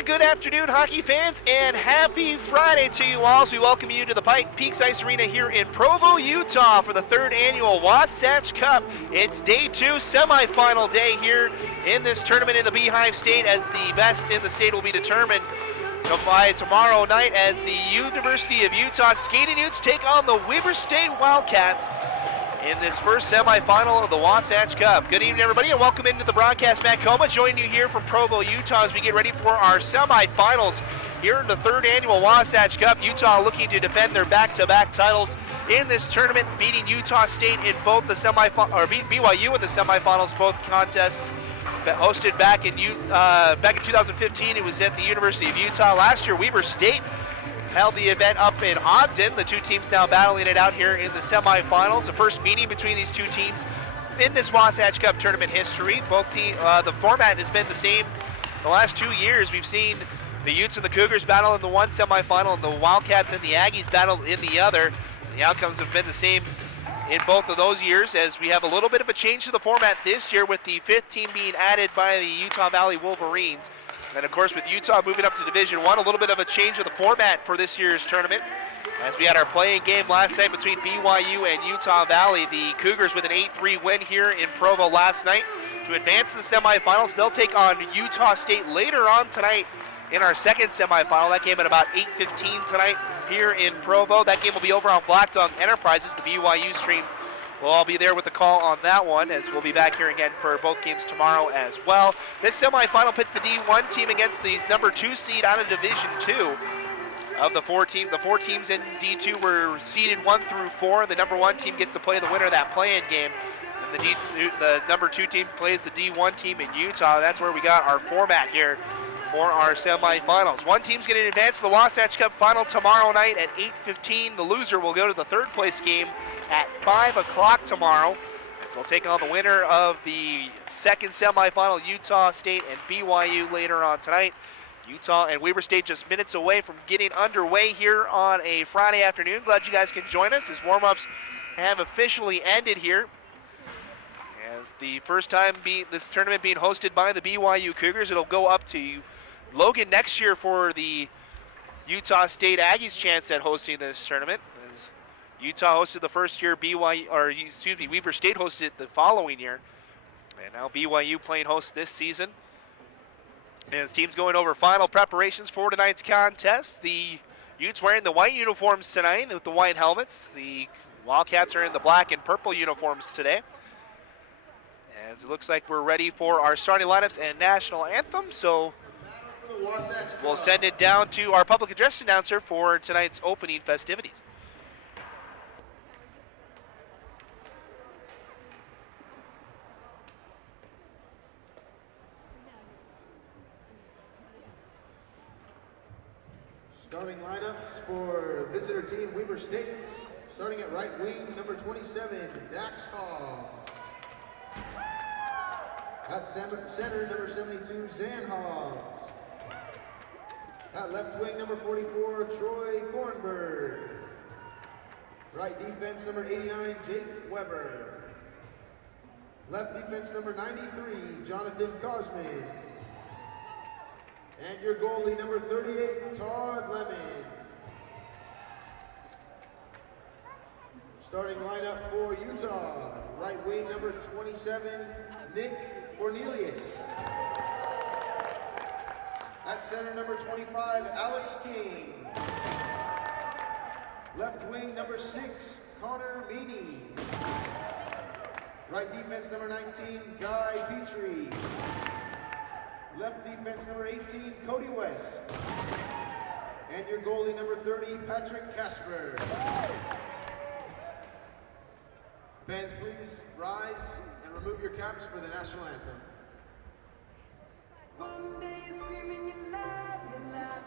And good afternoon, hockey fans, and happy Friday to you all. So we welcome you to the Pike Peaks Ice Arena here in Provo, Utah for the third annual Wasatch Cup. It's day 2, semifinal day here in this tournament in the Beehive State, as the best in the state will be determined by tomorrow night as the University of Utah Skating Utes take on the WEBER State Wildcats in this first semifinal of the Wasatch Cup. Good evening, everybody, and welcome into the broadcast. Matt Coma joining you here from Provo, Utah, as we get ready for our semifinals here in the third annual Wasatch Cup. Utah looking to defend their back-to-back titles in this tournament, beating Utah State in both the beating BYU in the semifinals, both contests hosted back in 2015. It was at the University of Utah. Last year, WEBER State held the event up in Ogden. The two teams now battling it out here in the semifinals. The first meeting between these two teams in this Wasatch Cup tournament history. The format has been the same the last 2 years. We've seen the Utes and the Cougars battle in the one semifinal, and the Wildcats and the Aggies battle in the other. The outcomes have been the same in both of those years, as we have a little bit of a change to the format this year, with the 5th team being added by the Utah Valley Wolverines. And of course, with Utah moving up to Division I, a little bit of a change of the format for this year's tournament. As we had our playing game last night between BYU and Utah Valley, the Cougars with an 8-3 win here in Provo last night to advance to the semifinals. They'll take on Utah State later on tonight in our second semifinal. That game at about 8:15 tonight here in Provo. That game will be over on Black Dog Enterprises. The BYU stream will all be there with the call on that one, as we'll be back here again for both games tomorrow as well. This semifinal pits the D1 team against the number 2 seed out of Division II. Of the 4 teams, the 4 teams in D2 were seeded 1 through 4. The number 1 team gets to play the winner of that play-in game. And the number 2 team plays the D1 team in Utah. That's where we got our format here for our semifinals. One team's going to advance to the Wasatch Cup final tomorrow night at 8:15. The loser will go to the third place game at 5 o'clock tomorrow. So they'll take on the winner of the second semifinal, Utah State and BYU, later on tonight. Utah and WEBER State just minutes away from getting underway here on a Friday afternoon. Glad you guys can join us as warm-ups have officially ended here. As the first time this tournament being hosted by the BYU Cougars, it'll go up to Logan next year for the Utah State Aggies' chance at hosting this tournament. As Utah hosted the first year, WEBER State hosted it the following year. And now BYU playing host this season. As teams going over final preparations for tonight's contest, the Utes wearing the white uniforms tonight with the white helmets. The Wildcats are in the black and purple uniforms today. As it looks like we're ready for our starting lineups and national anthem, so we'll send it down to our public address announcer for tonight's opening festivities. Starting lineups for visitor team WEBER State. Starting at right wing, number 27, Dax Hall. At center, number 72, Zan Hall. At left wing, number 44, Troy Kornberg. Right defense, number 89, Jake Weber. Left defense, number 93, Jonathan Cosman. And your goalie, number 38, Todd Lemon. Starting lineup for Utah. Right wing, number 27, Nick Cornelius. At center, number 25, Alex King. Left wing, number 6, Connor Meany. Right defense, number 19, Guy Petrie. Left defense, number 18, Cody West. And your goalie, number 30, Patrick Casper. Fans, please rise and remove your caps for the national anthem. One day you're screaming your love, your love.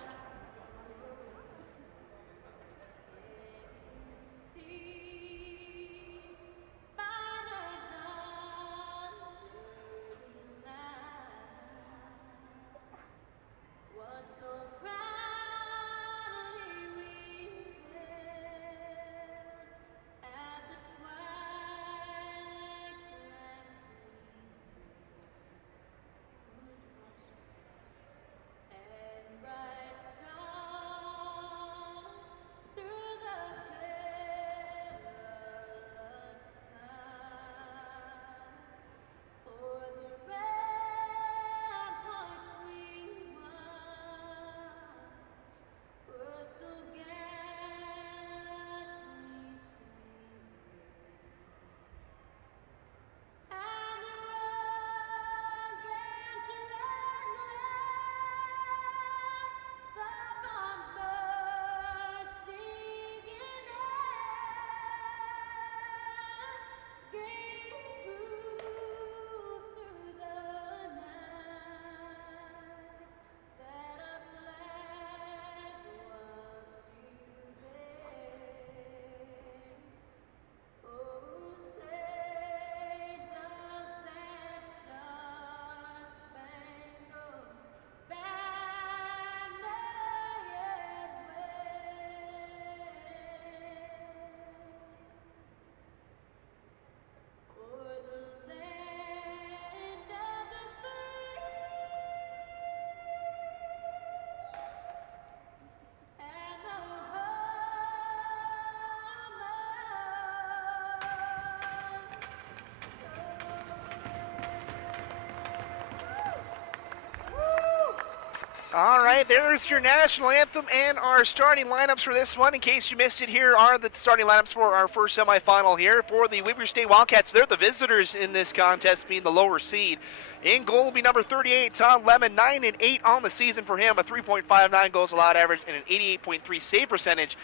All right, there's your national anthem and our starting lineups for this one. In case you missed it, here are the starting lineups for our first semifinal here. For the WEBER State Wildcats, they're the visitors in this contest, being the lower seed. In goal will be number 38, Tom Lemon, 9-8 on the season for him, a 3.59 goals allowed average and an 88.3 save percentage.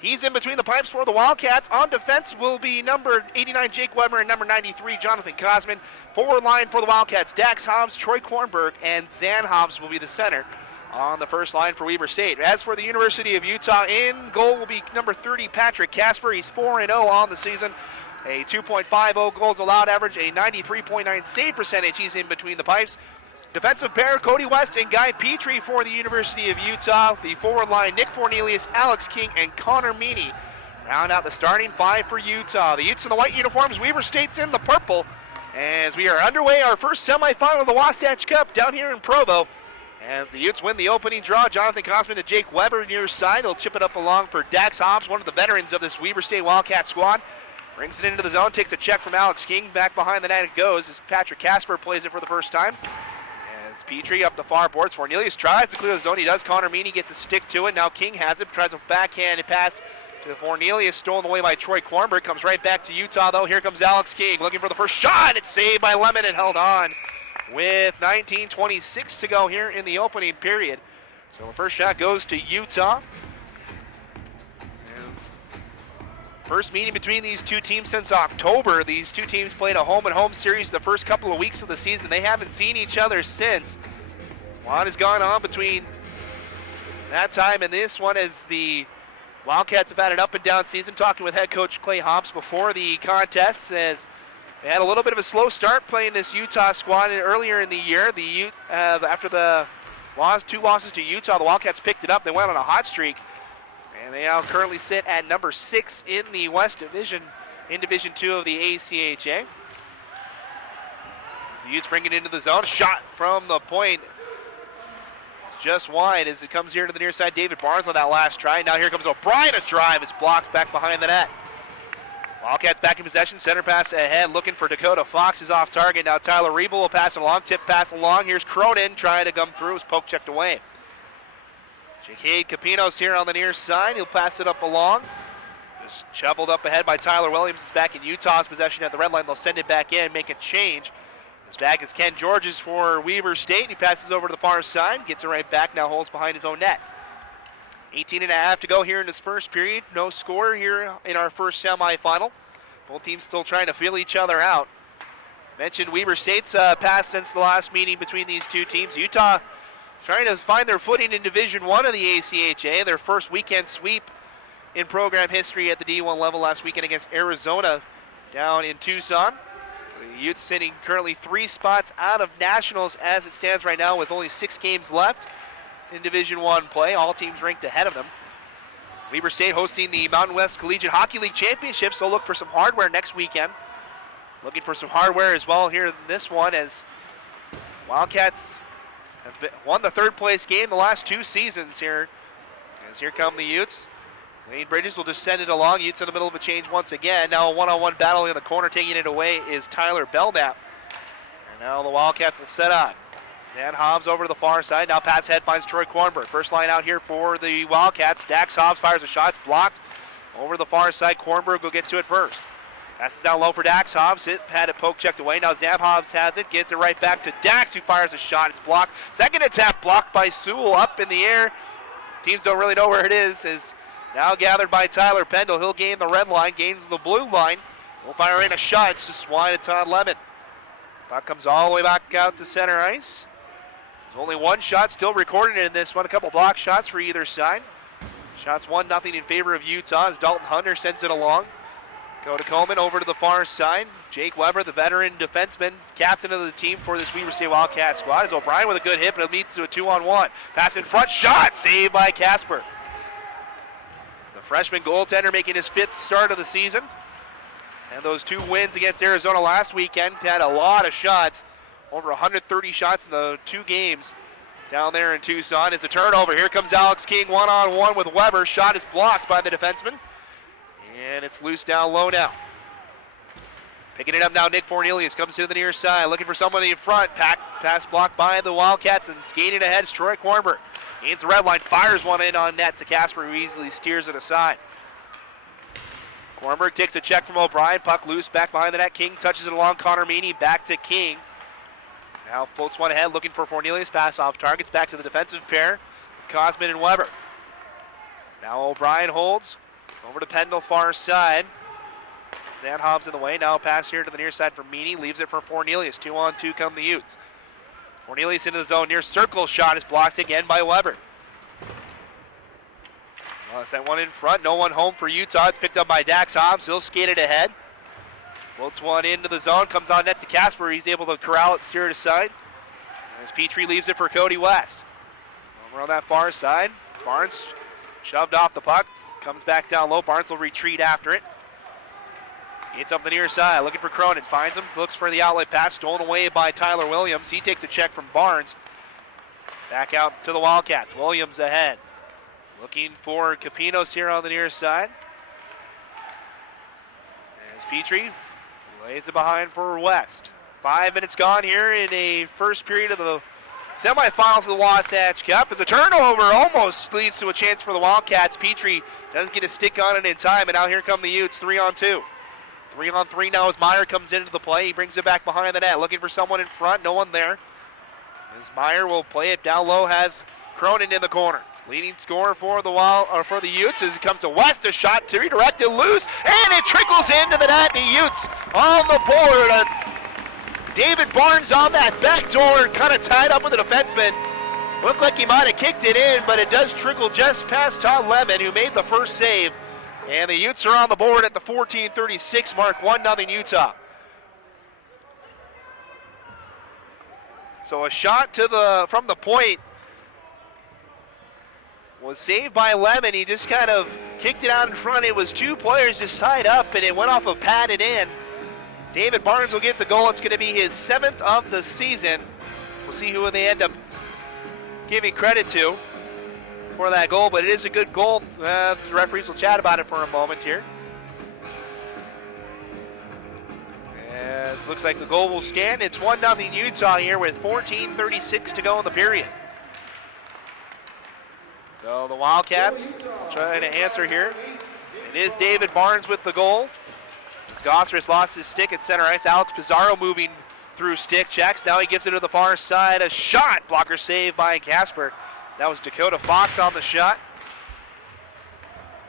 He's in between the pipes for the Wildcats. On defense will be number 89, Jake Weber, and number 93, Jonathan Kosman. Forward line for the Wildcats, Dax Hobbs, Troy Kornberg, and Zan Hobbs will be the center on the first line for WEBER State. As for the University of Utah, in goal will be number 30, Patrick Casper. He's 4-0 on the season, a 2.50 goals allowed average, a 93.9 save percentage. He's in between the pipes. Defensive pair, Cody West and Guy Petrie for the University of Utah. The forward line, Nick Fornelius, Alex King, and Connor Meany round out the starting five for Utah. The Utes in the white uniforms, WEBER State's in the purple. As we are underway, our first semifinal of the Wasatch Cup down here in Provo. As the Utes win the opening draw, Jonathan Kosman to Jake Weber near side. He'll chip it up along for Dax Hobbs, one of the veterans of this WEBER State Wildcat squad. Brings it into the zone, takes a check from Alex King. Back behind the net it goes as Patrick Casper plays it for the first time. As Petrie up the far boards, Cornelius tries to clear the zone. He does. Connor Meany gets a stick to it. Now King has it, tries a backhanded pass to Cornelius, stolen away by Troy Kornberg. Comes right back to Utah, though. Here comes Alex King looking for the first shot. It's saved by Lemon and held on with 19:26 to go here in the opening period. So the first shot goes to Utah. First meeting between these two teams since October. These two teams played a home-and-home series the first couple of weeks of the season. They haven't seen each other since. A lot has gone on between that time and this one as the Wildcats have had an up-and-down season. Talking with head coach Clay Hobbs before the contest as they had a little bit of a slow start playing this Utah squad earlier in the year. After the two losses to Utah, the Wildcats picked it up. They went on a hot streak. And they now currently sit at number 6 in the West Division, in Division 2 of the ACHA. As the Utes bring it into the zone, shot from the point. It's just wide as it comes here to the near side. David Barnes on that last try. Now here comes O'Brien, a drive. It's blocked back behind the net. Wildcats back in possession, center pass ahead, looking for Dakota Fox is off target. Now Tyler Riebel will pass it along, tip pass along. Here's Cronin trying to come through, his poke checked away. Jacade Capinos here on the near side. He'll pass it up along. Just shoveled up ahead by Tyler Williams. It's back in Utah's possession at the red line. They'll send it back in, make a change. This back is Ken Georges for WEBER State. He passes over to the far side, gets it right back, now holds behind his own net. 18.5 to go here in this first period. No score here in our first semifinal. Both teams still trying to feel each other out. Mentioned WEBER State's pass since the last meeting between these two teams. Utah trying to find their footing in Division 1 of the ACHA. Their first weekend sweep in program history at the D1 level last weekend against Arizona down in Tucson. The Utes sitting currently 3 spots out of nationals as it stands right now with only 6 games left in Division 1 play. All teams ranked ahead of them. WEBER State hosting the Mountain West Collegiate Hockey League Championship, so look for some hardware next weekend. Looking for some hardware as well here in this one as Wildcats have won the third place game the last 2 seasons here. As here come the Utes. Wayne Bridges will just send it along. Utes in the middle of a change once again. Now a one-on-one battle in the corner. Taking it away is Tyler Belknap. And now the Wildcats will set on. Dan Hobbs over to the far side. Now pass head finds Troy Kornberg. First line out here for the Wildcats. Dax Hobbs fires a shot. It's blocked. Over the far side, Kornberg will get to it first. Passes down low for Dax Hobbs. Had it poke checked away. Now Zam Hobbs has it. Gets it right back to Dax, who fires a shot. It's blocked. Second attack blocked by Sewell up in the air. Teams don't really know where it is. Is now gathered by Tyler Pendle. He'll gain the red line, gains the blue line. Will fire in a shot. It's just wide of Todd Lemon. Puck comes all the way back out to center ice. There's only 1 shot still recorded in this one. A couple block shots for either side. Shots 1-0 in favor of Utah as Dalton Hunter sends it along. Go to Coleman over to the far side. Jake Weber, the veteran defenseman, captain of the team for this WEBER State Wildcat squad. As O'Brien with a good hit, but it leads to a 2-on-1. Pass in front, shot, saved by Casper. The freshman goaltender making his 5th start of the season. And those 2 wins against Arizona last weekend had a lot of shots. Over 130 shots in the 2 games down there in Tucson. It's a turnover. Here comes Alex King one-on-one with Weber. Shot is blocked by the defenseman. And it's loose down low now. Picking it up now, Nick Fornelius comes to the near side, looking for somebody in front. Pass blocked by the Wildcats, and skating ahead is Troy Kornberg. Gains the red line, fires one in on net to Casper, who easily steers it aside. Kornberg takes a check from O'Brien, puck loose, back behind the net. King touches it along, Connor Meany, back to King. Now floats one ahead, looking for Fornelius, pass off targets, back to the defensive pair, Cosman and Weber. Now O'Brien holds, over to Pendle, far side. Zan Hobbs in the way, now a pass here to the near side for Meany, leaves it for Fornelius. 2-on-2 come the Utes. Fornelius into the zone, near circle shot is blocked again by Weber. Well, sent one in front, no one home for Utah. It's picked up by Dax Hobbs, he'll skate it ahead. Floats one into the zone, comes on net to Casper. He's able to corral it, steer it aside. As Petrie leaves it for Cody West. Over on that far side, Barnes shoved off the puck, comes back down low. Barnes will retreat after it. Skates up the near side, looking for Cronin, finds him, looks for the outlet pass, stolen away by Tyler Williams. He takes a check from Barnes. Back out to the Wildcats, Williams ahead. Looking for Capinos here on the near side. As Petrie lays it behind for West. 5 minutes gone here in a first period of the semifinals of the Wasatch Cup. As a turnover almost leads to a chance for the Wildcats. Petrie does get a stick on it in time, and now here come the Utes, 3-on-2. 3-on-3 now as Meyer comes into the play. He brings it back behind the net, looking for someone in front, no one there. As Meyer will play it down low, has Cronin in the corner. Leading scorer for the Utes as it comes to West, a shot to redirect it loose, and it trickles into the net. The Utes on the board. David Barnes on that back door, kind of tied up with the defenseman. Looked like he might have kicked it in, but it does trickle just past Todd Lemon, who made the first save. And the Utes are on the board at the 14:36 mark, 1-0 Utah. So a shot from the point was saved by Lemon. He just kind of kicked it out in front. It was two players just tied up, and it went off a padded in. David Barnes will get the goal. It's going to be his 7th of the season. We'll see who they end up giving credit to for that goal, but it is a good goal. The referees will chat about it for a moment here. As looks like the goal will stand. It's 1-0 Utah here with 14:36 to go in the period. So the Wildcats trying to answer here. It is David Barnes with the goal. As Gossers lost his stick at center ice. Alex Pizarro moving through stick checks. Now he gives it to the far side. A shot. Blocker save by Casper. That was Dakota Fox on the shot.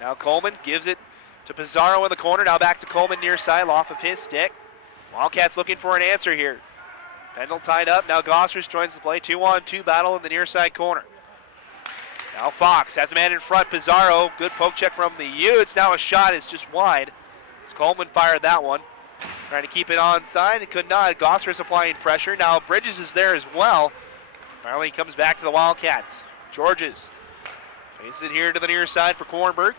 Now Coleman gives it to Pizarro in the corner. Now back to Coleman near side off of his stick. Wildcats looking for an answer here. Pendle tied up. Now Gossers joins the play. 2-on-2 battle in the near side corner. Now Fox has a man in front. Pizarro, good poke check from the Utes. Now a shot is just wide. As Coleman fired that one. Trying to keep it onside. It could not. Gossers applying pressure. Now Bridges is there as well. Finally he comes back to the Wildcats. Georges faces it here to the near side for Kornberg.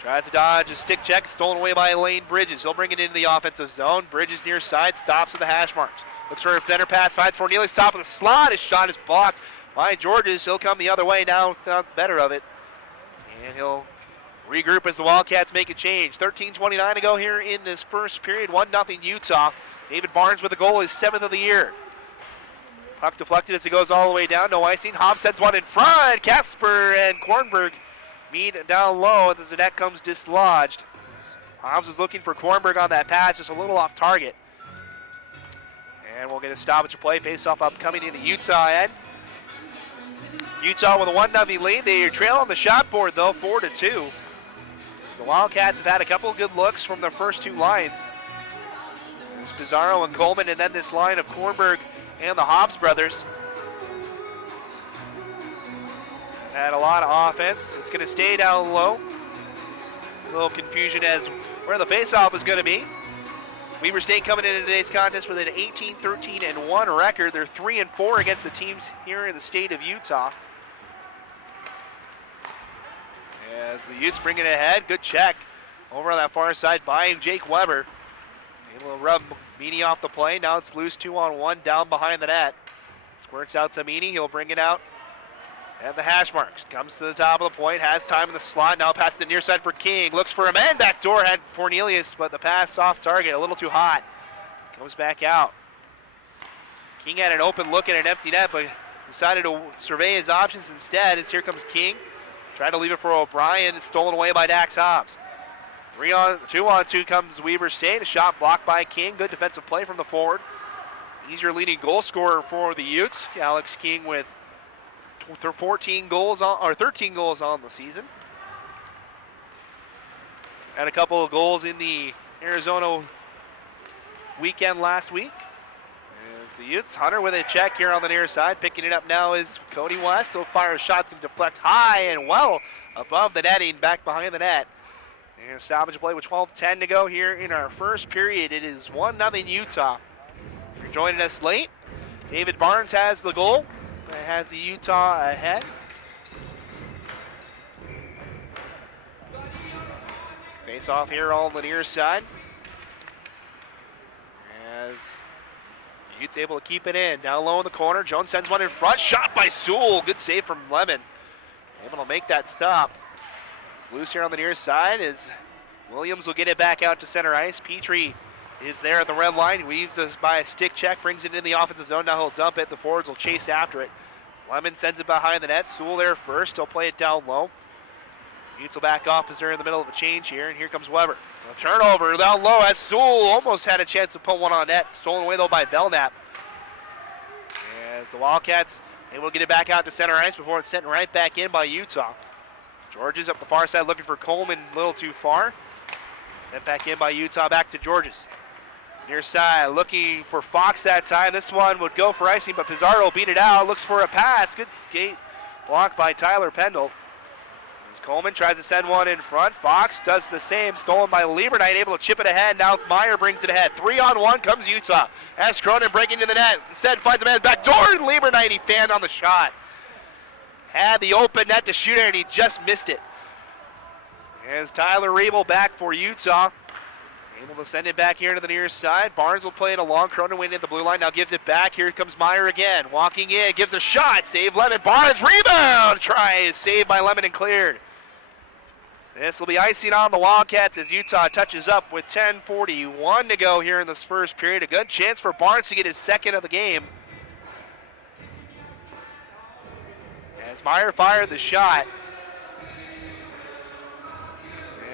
Tries to dodge a stick check. Stolen away by Lane Bridges. He'll bring it into the offensive zone. Bridges near side. Stops at the hash marks. Looks for a better pass. Finds Fornelius. Top of the slot. His shot is blocked by Georges. He'll come the other way now. Thought better of it. And he'll regroup as the Wildcats make a change. 13:29 to go here in this first period. 1-0 Utah. David Barnes with the goal, his 7th of the year. Puck deflected as it goes all the way down. No icing. Hobbs sends one in front. Casper and Kornberg meet down low as the net comes dislodged. Hobbs was looking for Kornberg on that pass, just a little off target. And we'll get a stoppage of play. Face-off upcoming in the Utah end. Utah with a 1-0 lead. They trail on the shot board though, 4-2. The Wildcats have had a couple of good looks from their first two lines. There's Pizarro and Coleman, and then this line of Kornberg and the Hobbs brothers. Had a lot of offense. It's going to stay down low. A little confusion as where the faceoff is going to be. Weber State coming into today's contest with an 18-13-1 record. They're 3-4 against the teams here in the state of Utah. As the Utes bring it ahead, good check over on that far side by Jake Weber. Able to rub Meany off the play. Now it's loose 2-on-1 down behind the net. Squirts out to Meany. He'll bring it out And the hash marks. Comes to the top of the point, has time in the slot. Now passes the near side for King. Looks for a man back door. Had Cornelius, but the pass off target, a little too hot. Comes back out. King had an open look at an empty net, but decided to survey his options instead. As here comes King. Tried to leave it for O'Brien. It's stolen away by Dax Hobbs. 2-on-2 comes Weber State. A shot blocked by King. Good defensive play from the forward. He's your leading goal scorer for the Utes. Alex King with 13 goals on the season. Had a couple of goals in the Arizona weekend last week. As the Utes, Hunter with a check here on the near side. Picking it up now is Cody West. So fire shot's going to deflect high and well above the netting, back behind the net. And salvage play with 12:10 to go here in our first period. It is 1-0 Utah. If you're joining us late, David Barnes has the goal. That has the Utah ahead. Face off here on the near side. As Utes able to keep it in. Down low in the corner. Jones sends one in front. Shot by Sewell. Good save from Lemon. Able to make that stop. It's loose here on the near side as Williams will get it back out to center ice. Petrie is there at the red line. Weaves us by a stick check. Brings it in the offensive zone. Now he'll dump it. The forwards will chase after it. Lemon sends it behind the net. Sewell there first. He'll play it down low. Utes will back off as they're in the middle of a change here. And here comes Weber. A turnover down low as Sewell almost had a chance to put one on net. Stolen away though by Belknap. As the Wildcats able to get it back out to center ice before it's sent right back in by Utah. Georges up the far side looking for Coleman, a little too far. Sent back in by Utah, back to Georges. Near side looking for Fox that time. This one would go for icing, but Pizarro beat it out. Looks for a pass. Good skate blocked by Tyler Pendle. As Coleman tries to send one in front. Fox does the same. Stolen by Lieberknight, able to chip it ahead. Now Meyer brings it ahead. 3-on-1 comes Utah. As Cronin breaking to the net. Instead finds a man back door. And Lieberknight, he fanned on the shot. Had the open net to shoot it, and he just missed it. As Tyler Rabel back for Utah. Able to send it back here to the near side. Barnes will play it along. Cronin went in the blue line. Now gives it back. Here comes Meyer again. Walking in. Gives a shot. Save Lemon. Barnes rebound. Tries. Saved by Lemon and cleared. This will be icing on the Wildcats as Utah touches up with 10:41 to go here in this first period. A good chance for Barnes to get his second of the game. As Meyer fired the shot.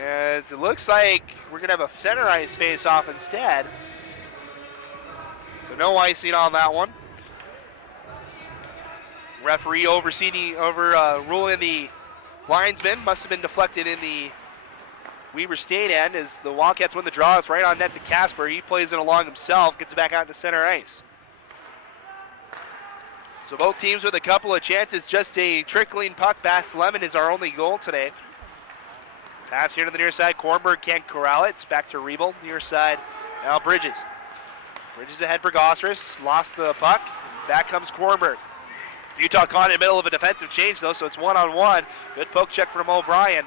As it looks like we're going to have a center ice face-off instead. So no icing on that one. Referee overruling the linesman. Must have been deflected in the Weber State end as the Wildcats win the draw. It's right on net to Casper. He plays it along himself, gets it back out to center ice. So both teams with a couple of chances. Just a trickling puck past Lemon is our only goal today. Pass here to the near side. Kornberg can't corral it. It's back to Rebel. Near side. Now Bridges. Bridges ahead for Gosseris. Lost the puck. Back comes Kornberg. Utah caught in the middle of a defensive change though, so it's 1-on-1. Good poke check from O'Brien.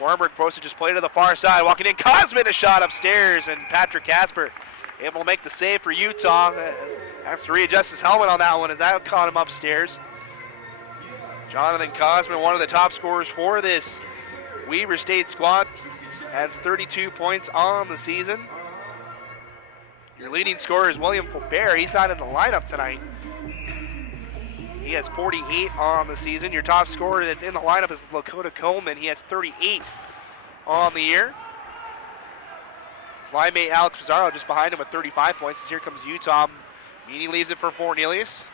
Kornberg forced to just play to the far side. Walking in. Cosman a shot upstairs, and Patrick Casper able to make the save for Utah. Has to readjust his helmet on that one as that caught him upstairs. Jonathan Cosman, one of the top scorers for this Weber State squad, has 32 points on the season. Your leading scorer is William Faubert. He's not in the lineup tonight. He has 48 on the season. Your top scorer that's in the lineup is Lakota Coleman. He has 38 on the year. His line mate Alex Pizarro just behind him with 35 points. Here comes Utah. Meany leaves it for Cornelius.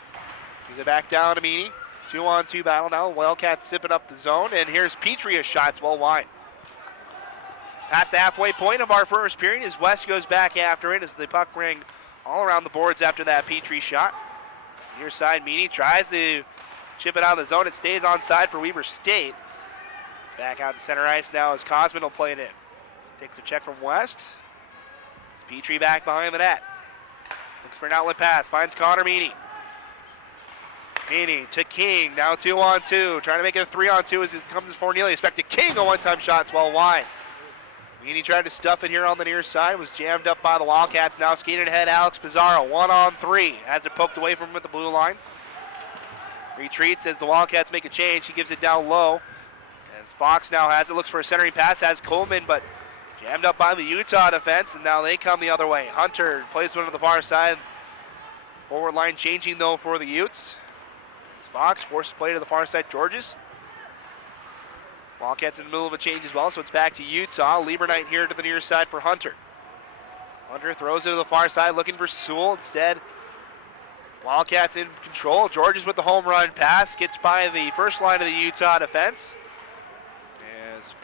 Gives it back down to Meany. 2-on-2 battle now. Wildcats sipping up the zone, and here's Petrie. A shot's well wide. Past the halfway point of our first period as West goes back after it as the puck rang all around the boards after that Petrie shot. Near side, Meany tries to chip it out of the zone. It stays on side for Weber State. It's back out to center ice now as Cosman will play it in. Takes a check from West. It's Petrie back behind the net. Looks for an outlet pass. Finds Connor Meany. Meany to King. Now 2-on-2. Trying to make it a 3-on-2 as it comes to Cornelius. Back to King. A one-time shot. It's well wide. Meany tried to stuff it here on the near side. Was jammed up by the Wildcats. Now skating ahead Alex Pizarro. 1-on-3. Has it poked away from him at the blue line. Retreats as the Wildcats make a change. He gives it down low. As Fox now has it, looks for a centering pass, has Coleman, but jammed up by the Utah defense, and now they come the other way. Hunter plays one to the far side. Forward line changing, though, for the Utes. As Fox forces play to the far side, Georges. Wildcats in the middle of a change as well, so it's back to Utah. Lieberknight here to the near side for Hunter. Hunter throws it to the far side, looking for Sewell. Instead, Wildcats in control. Georges with the home run pass, gets by the first line of the Utah defense. As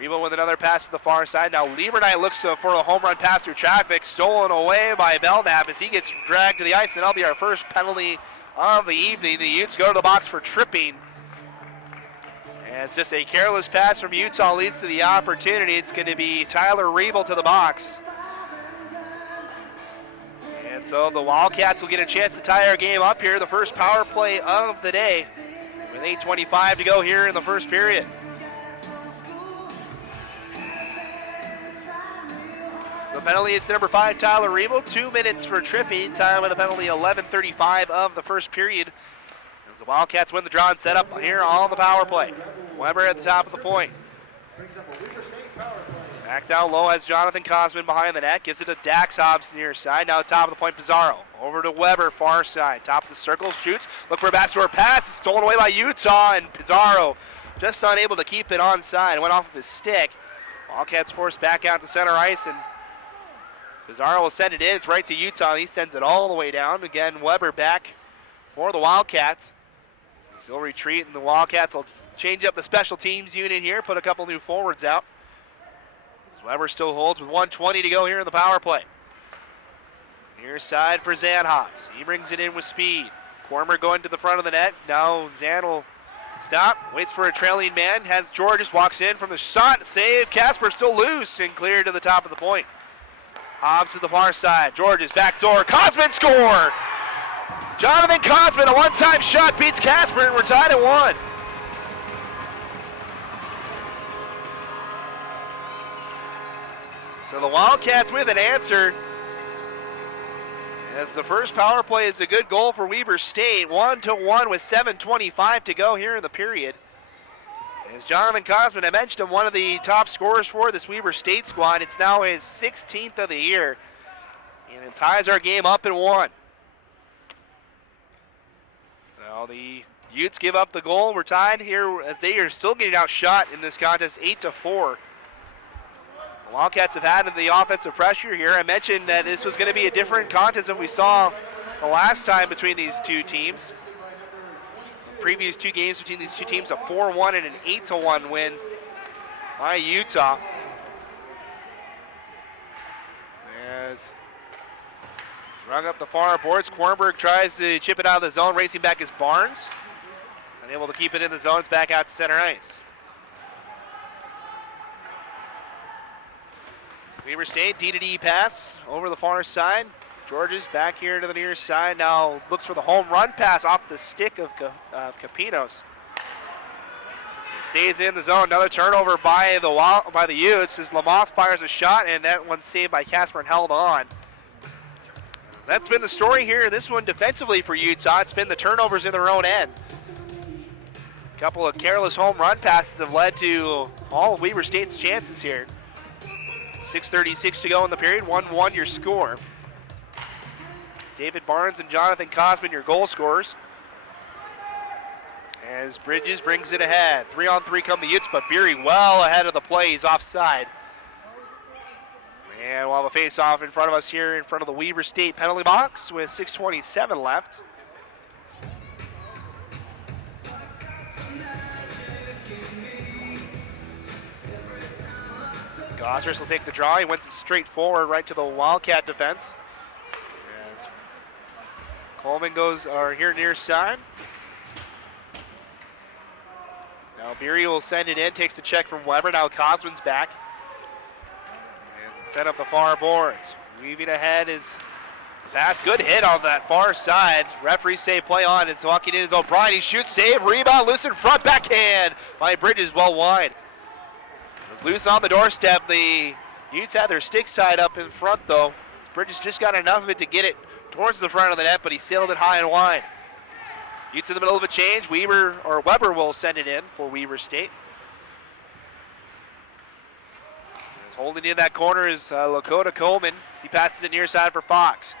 Rebo with another pass to the far side. Now Lieberknight looks for a home run pass through traffic, stolen away by Belknap as he gets dragged to the ice, and that'll be our first penalty of the evening. The Utes go to the box for tripping. And it's just a careless pass from Utah leads to the opportunity. It's going to be Tyler Rebo to the box. And so the Wildcats will get a chance to tie our game up here. The first power play of the day with 8:25 to go here in the first period. So the penalty is to number 5, Tyler Rebo. 2 minutes for tripping. Time of the penalty, 11:35 of the first period. As the Wildcats win the draw and set up here on the power play. Weber at the top of the point. Back down low as Jonathan Cosman behind the net. Gives it to Dax Hobbs near side. Now top of the point, Pizarro. Over to Weber, far side. Top of the circle, shoots. Look for a backdoor pass. It's stolen away by Utah, and Pizarro just unable to keep it onside. Went off of his stick. Wildcats forced back out to center ice, and Pizarro will send it in. It's right to Utah, and he sends it all the way down. Again, Weber back for the Wildcats. He'll retreat, and the Wildcats will change up the special teams unit here, put a couple new forwards out. Weber still holds with 1:20 to go here in the power play. Near side for Zan Hobbs. He brings it in with speed. Cormer going to the front of the net. Now Zan will stop, waits for a trailing man, has Georges, walks in from the shot, save. Casper still loose and cleared to the top of the point. Hobbs to the far side. Georges back door. Cosman score! Jonathan Cosman, a one-time shot, beats Casper, and we're tied at 1. So the Wildcats with an answer. As the first power play is a good goal for Weber State. 1-1 with 7:25 to go here in the period. As Jonathan Cosman, I mentioned him, one of the top scorers for this Weber State squad. It's now his 16th of the year. And it ties our game up at 1. So the Utes give up the goal. We're tied here as they are still getting outshot in this contest 8-4. The Wildcats have had the offensive pressure here. I mentioned that this was going to be a different contest than we saw the last time between these two teams. The previous 2 games between these two teams, a 4-1 and an 8-1 win by Utah. As it's rung up the far boards, Kornberg tries to chip it out of the zone. Racing back is Barnes. Unable to keep it in the zone. It's back out to center ice. Weber State, D-to-D pass over the far side. Georges back here to the near side. Now looks for the home run pass off the stick of Capinos. Stays in the zone. Another turnover by the Utes as Lamoth fires a shot, and that one's saved by Casper and held on. That's been the story here. This one defensively for Utah. It's been the turnovers in their own end. A couple of careless home run passes have led to all of Weber State's chances here. 6:36 to go in the period, 1-1 your score. David Barnes and Jonathan Cosman, your goal scorers. As Bridges brings it ahead. 3-on-3 come the Utes, but Beery well ahead of the play. He's offside. And we'll have a face-off in front of us here in front of the Weber State penalty box with 6:27 left. Gossers will take the draw. He went straight forward right to the Wildcat defense. As Coleman goes here near side. Now Beery will send it in, takes the check from Weber. Now Cosman's back. And set up the far boards. Weaving ahead is pass. Good hit on that far side. Referees say play on. It's walking in is O'Brien. He shoots, save, rebound, loose in front, backhand by Bridges, well wide. Loose on the doorstep. The Utes had their sticks tied up in front though. Bridges just got enough of it to get it towards the front of the net, but he sailed it high and wide. Utes in the middle of a change. Weber will send it in for Weber State. Holding in that corner is Lakota Coleman. He passes it near side for Fox.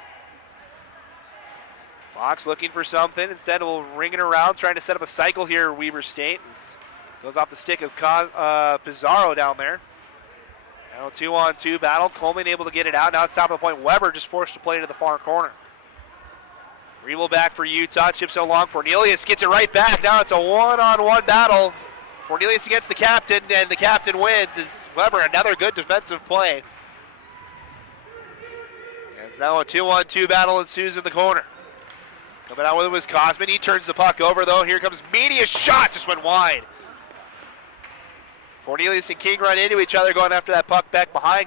Fox looking for something. Instead, will ring it around, trying to set up a cycle here. Weber State goes off the stick of Pizarro down there. Now 2-on-2 battle. Coleman able to get it out. Now it's top of the point. Weber just forced to play to the far corner. Rebel back for Utah. Chips so long. Cornelius gets it right back. Now it's a one-on-one battle. Cornelius against the captain, and the captain wins. As Weber, another good defensive play. It's now a 2-on-2 battle ensues in the corner. Coming out with it was Cosman. He turns the puck over, though. Here comes Meany. A shot just went wide. Cornelius and King run into each other going after that puck back behind.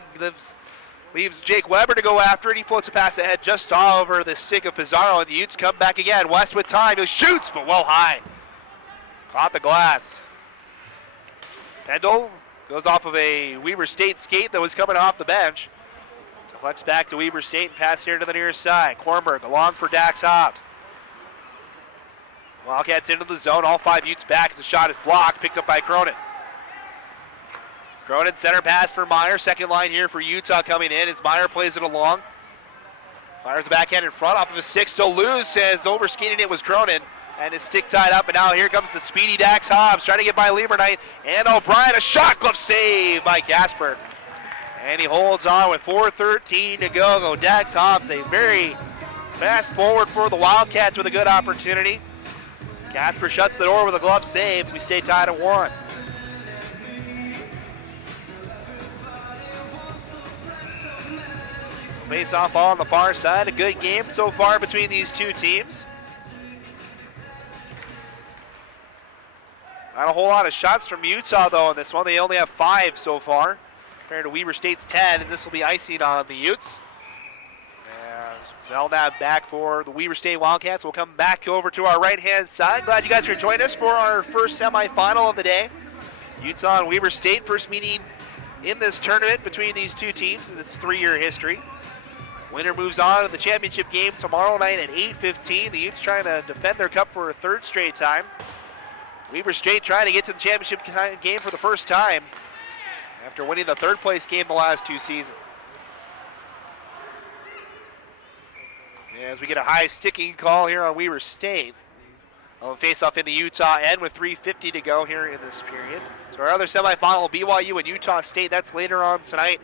Leaves Jake Weber to go after it. He floats a pass ahead just over the stick of Pizarro, and the Utes come back again. West with time. He shoots, but well high. Caught the glass. Pendle goes off of a Weber State skate that was coming off the bench. Deflects back to Weber State and pass here to the near side. Kornberg along for Dax Hobbs. Wildcats into the zone. All 5 Utes back as the shot is blocked. Picked up by Cronin. Cronin center pass for Meyer. Second line here for Utah coming in as Meyer plays it along. Fires the backhand in front off of his stick. Still loose as overskating it was Cronin. And his stick tied up, and now here comes the speedy Dax Hobbs trying to get by Lieberknight and O'Brien. A shot glove save by Casper. And he holds on with 4:13 to go. Dax Hobbs, a very fast forward for the Wildcats with a good opportunity. Casper shuts the door with a glove save. We stay tied at 1. Face-off ball on the far side. A good game so far between these two teams. Not a whole lot of shots from Utah, though, in this one. They only have 5 so far, compared to Weber State's 10, and this will be icing on the Utes. As Belknap back for the Weber State Wildcats. We'll come back over to our right-hand side. Glad you guys are joining us for our first semifinal of the day. Utah and Weber State, first meeting in this tournament between these two teams in this 3-year history. Winner moves on to the championship game tomorrow night at 8:15. The Utes trying to defend their cup for a 3rd straight time. Weber State trying to get to the championship game for the first time after winning the 3rd place game the last 2 seasons. As we get a high sticking call here on Weber State. On face-off in the Utah end with 3:50 to go here in this period. So our other semifinal, BYU and Utah State, that's later on tonight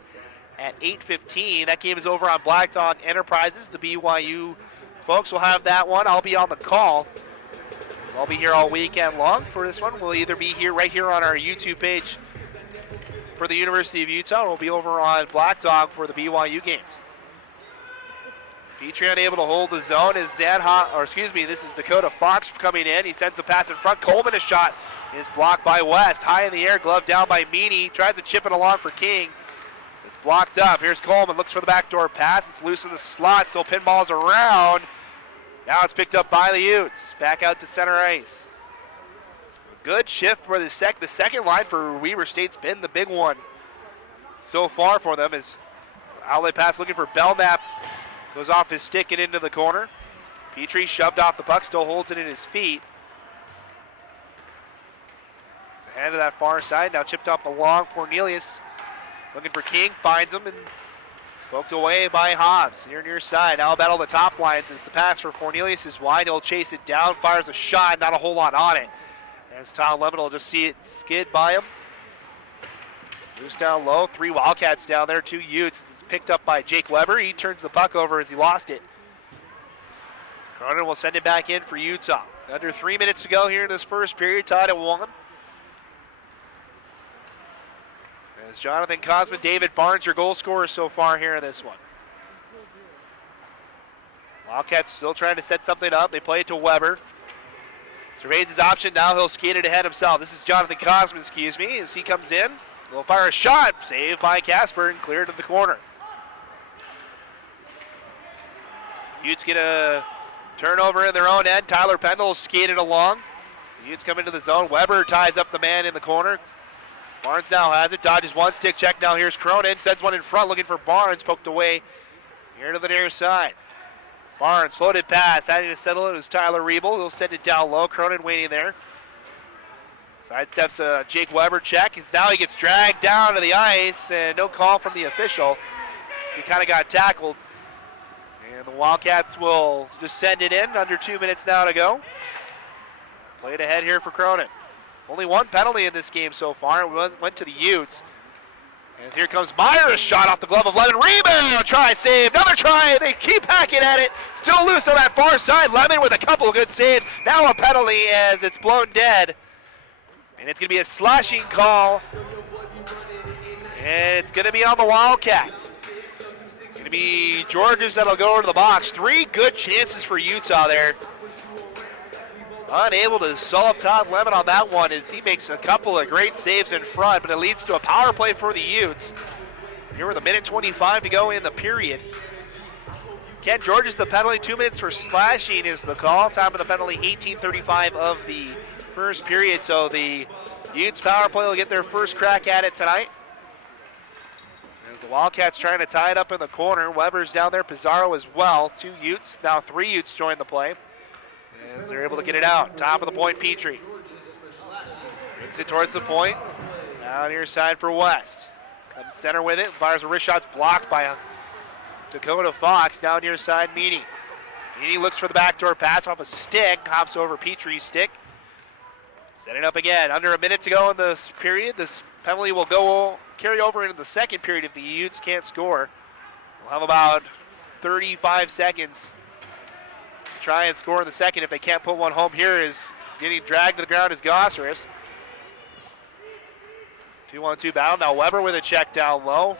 at 8:15. That game is over on Black Dog Enterprises. The BYU folks will have that one. I'll be on the call. I'll be here all weekend long for this one. We'll either be here right here on our YouTube page for the University of Utah, or we'll be over on Black Dog for the BYU games. Petrie unable to hold the zone is this is Dakota Fox coming in. He sends a pass in front. Coleman, a shot is blocked by West. High in the air, glove down by Meany. Tries to chip it along for King. It's blocked up. Here's Coleman, looks for the backdoor pass. It's loose in the slot, still pinballs around. Now it's picked up by the Utes. Back out to center ice. Good shift for the second line for Weber State's been the big one so far for them. As outlet pass looking for Belknap. Goes off his stick and into the corner. Petrie shoved off the puck, still holds it in his feet. It's ahead of that far side, now chipped up along. Cornelius looking for King, finds him and poked away by Hobbs. Near side, now battle the top lines as the pass for Cornelius is wide. He'll chase it down, fires a shot, not a whole lot on it. As Tom Lemon will just see it skid by him. Loose down low, 3 Wildcats down there, 2 Utes. It's picked up by Jake Weber. He turns the puck over as he lost it. Cronin will send it back in for Utah. Under 3 minutes to go here in this first period, tied at 1. As Jonathan Cosman, David Barnes, your goal scorers so far here in this one. Wildcats still trying to set something up. They play it to Weber. Surveys his option, now he'll skate it ahead himself. This is Jonathan Cosman, as he comes in. He'll fire a shot, saved by Casper and cleared to the corner. Utes get a turnover in their own end. Tyler Pendle skated along. The Utes come into the zone. Weber ties up the man in the corner. Barnes now has it, dodges one stick check. Now here's Cronin, sends one in front looking for Barnes, poked away here to the near side. Barnes, floated pass, having to settle it. It was Tyler Riebel. He'll send it down low. Cronin waiting there. Sidesteps Jake Weber check. Now he gets dragged down to the ice, and no call from the official. He kind of got tackled. And the Wildcats will just send it in. Under 2 minutes now to go. Played ahead here for Cronin. Only one penalty in this game so far. It went to the Utes. And here comes Meyer, a shot off the glove of Lemon. Rebound, try, save, another try. They keep hacking at it. Still loose on that far side. Lemon with a couple of good saves. Now a penalty as it's blown dead. And it's going to be a slashing call. And it's going to be on the Wildcats. It's going to be Georges that'll go over to the box. 3 good chances for Utah there. Unable to solve Todd Lemon on that one as he makes a couple of great saves in front, but it leads to a power play for the Utes. Here with 1:25 to go in the period. Ken Georges the penalty, 2 minutes for slashing is the call. Time of the penalty, 18:35 of the first period, so the Utes power play will get their first crack at it tonight. As the Wildcats trying to tie it up in the corner. Weber's down there, Pizarro as well. 2 Utes, now 3 Utes join the play. As they're able to get it out. Top of the point, Petrie. Brings it towards the point. Down near side for West. Comes center with it. Fires a wrist shot's blocked by Dakota Fox. Down near side, Meany. Meany looks for the backdoor pass off a stick. Hops over Petrie's stick. Set it up again. Under a minute to go in this period. This penalty will carry over into the second period if the Utes can't score. We'll have about 35 seconds. Try and score in the second if they can't put one home. Here is getting dragged to the ground is Gosseris. 2-on-2 battle. Now Weber with a check down low.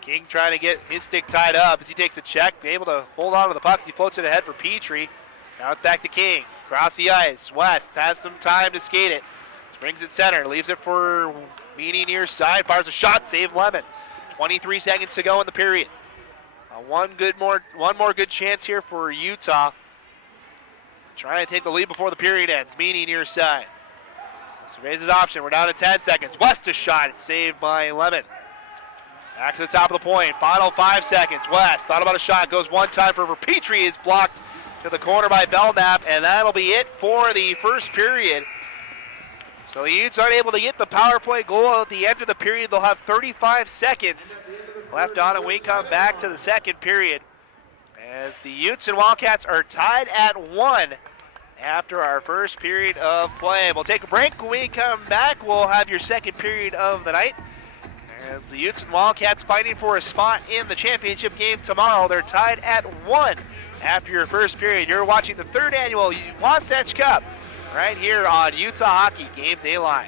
King trying to get his stick tied up as he takes a check, able to hold on to the puck. He floats it ahead for Petrie. Now it's back to King. Across the ice. West has some time to skate it. Springs it center. Leaves it for Meany near side. Fires a shot. Save Lemon. 23 seconds to go in the period. One more good chance here for Utah. Trying to take the lead before the period ends. Meany near side. Surveys his option. We're down to 10 seconds. West a shot. It's saved by Lemon. Back to the top of the point. Final 5 seconds. West thought about a shot. Goes one time for Petrie. Is blocked to the corner by Belknap. And that'll be it for the first period. So the Utes aren't able to get the power play goal at the end of the period. They'll have 35 seconds left on, and we come back to the second period as the Utes and Wildcats are tied at 1 after our first period of play. We'll take a break. When we come back, we'll have your second period of the night as the Utes and Wildcats fighting for a spot in the championship game tomorrow. They're tied at 1 after your first period. You're watching the 3rd annual Wasatch Cup right here on Utah Hockey Game Day Live.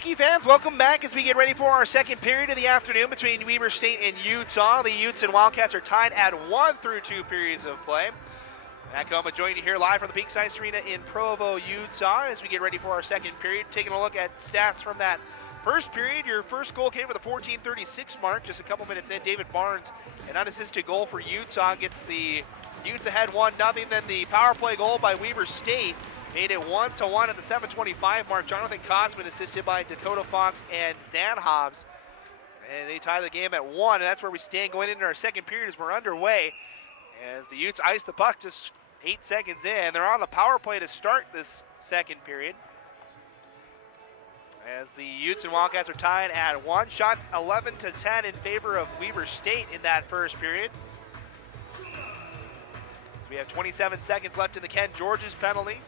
Hockey fans, welcome back as we get ready for our second period of the afternoon between Weber State and Utah. The Utes and Wildcats are tied at 1 through 2 periods of play. Matt Coma joining you here live from the Peaks Ice Arena in Provo, Utah, as we get ready for our second period. Taking a look at stats from that first period. Your first goal came with a 14:36 mark, just a couple minutes in. David Barnes, an unassisted goal for Utah, gets the Utes ahead 1-0. Then the power play goal by Weber State made it 1-1 at the 7:25 mark. Jonathan Kosman assisted by Dakota Fox and Zan Hobbs. And they tie the game at 1, and that's where we stand going into our second period as we're underway. As the Utes ice the puck just 8 seconds in. They're on the power play to start this second period. As the Utes and Wildcats are tied at 1. Shots 11-10 in favor of Weber State in that first period. So we have 27 seconds left in the Ken Georges penalty.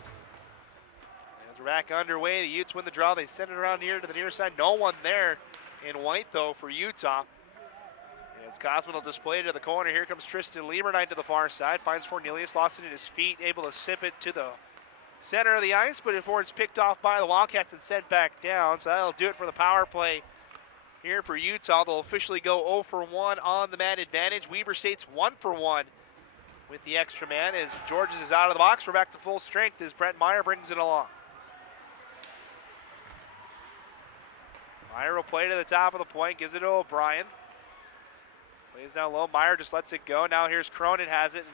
As we're back underway, the Utes win the draw. They send it around here to the near side. No one there in white, though, for Utah. As Cosman will display it to the corner. Here comes Tristan Liebernight to the far side. Finds Cornelius, lost it at his feet, able to sip it to the center of the ice, but before it's picked off by the Wildcats and sent back down. So that'll do it for the power play here for Utah. They'll officially go 0 for 1 on the man advantage. Weber State's 1 for 1 with the extra man as Georges is out of the box. We're back to full strength as Brent Meyer brings it along. Meyer will play to the top of the point, gives it to O'Brien. Plays down low, Meyer just lets it go. Now here's Cronin has it.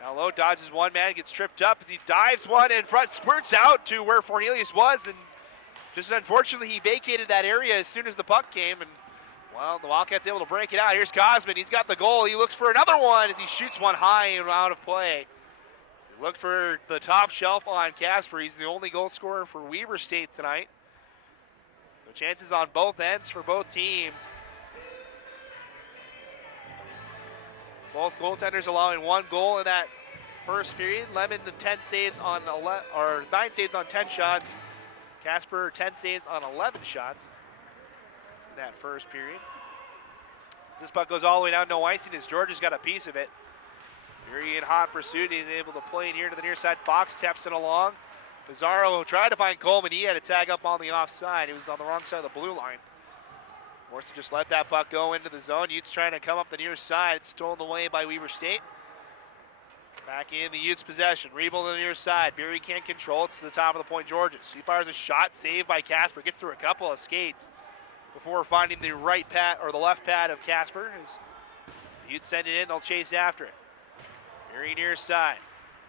Down low, dodges one man, gets tripped up as he dives one in front, spurts out to where Cornelius was, and just unfortunately he vacated that area as soon as the puck came, and well, the Wildcats able to break it out. Here's Cosman, he's got the goal, he looks for another one as he shoots one high and out of play. Look for the top shelf on Casper. He's the only goal scorer for Weber State tonight. So chances on both ends for both teams. Both goaltenders allowing 1 goal in that first period. Lemon 9 saves on 10 shots. Casper 10 saves on 11 shots in that first period. This puck goes all the way down, no icing as Georges got a piece of it. Very in hot pursuit. He's able to play it here to the near side. Fox taps it along. Pizarro tried to find Coleman. He had to tag up on the offside. He was on the wrong side of the blue line. Forced to just let that puck go into the zone. Utes trying to come up the near side. It's stolen away by Weber State. Back in the Utes' possession. Rebuild to the near side. Beery can't control it to the top of the point. Georges. He fires a shot. Saved by Casper. Gets through a couple of skates before finding the right pad or the left pad of Casper. As the Utes send it in. They'll chase after it. Beery near side.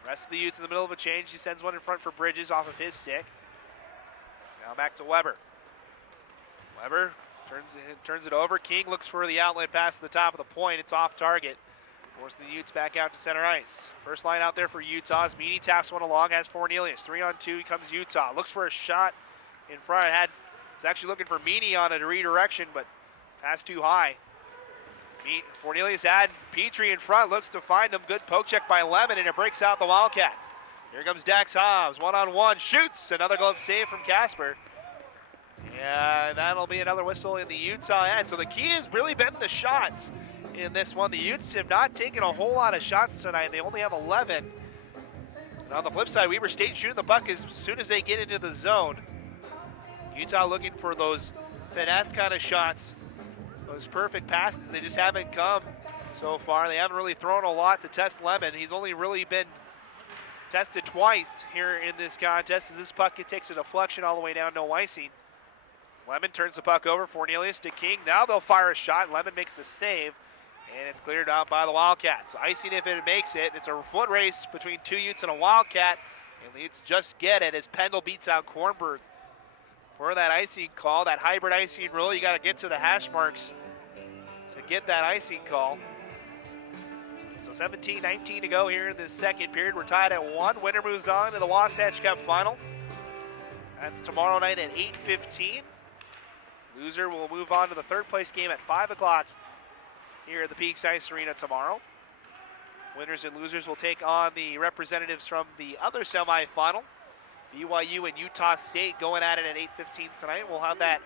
Rest of the Utes in the middle of a change. He sends one in front for Bridges off of his stick. Now back to Weber. Weber turns it over. King looks for the outlet pass to the top of the point. It's off target. Forcing the Utes back out to center ice. First line out there for Utah. Meany taps one along. Has Cornelius. 3-on-2. Here comes Utah. Looks for a shot in front. Was actually looking for Meany on a redirection, but pass too high. Cornelius had Petrie in front. Looks to find him. Good poke check by Lemon, and it breaks out the Wildcats. Here comes Dax Hobbs. 1-on-1. Shoots. Another glove save from Casper. Yeah, that'll be another whistle in the Utah end. So the key has really been the shots in this one. The Utes have not taken a whole lot of shots tonight. They only have 11. And on the flip side, Weber State shooting the puck as soon as they get into the zone. Utah looking for those finesse kind of shots, those perfect passes. They just haven't come so far. They haven't really thrown a lot to test Lemon. He's only really been tested twice here in this contest as this puck takes a deflection all the way down, no icing. Lemon turns the puck over. Cornelius to King. Now they'll fire a shot. Lemon makes the save, and it's cleared out by the Wildcats. Icing if it makes it. It's a foot race between 2 Utes and a Wildcat, and the Utes just get it as Pendle beats out Kornberg for that icing call. That hybrid icing rule, you got to get to the hash marks to get that icing call. So 17-19 to go here in this second period. We're tied at 1. Winner moves on to the Wasatch Cup final. That's tomorrow night at 8:15. Loser will move on to the third place game at 5 o'clock here at the Peaks Ice Arena tomorrow. Winners and losers will take on the representatives from the other semifinal. BYU and Utah State going at it at 8:15 tonight. We'll have that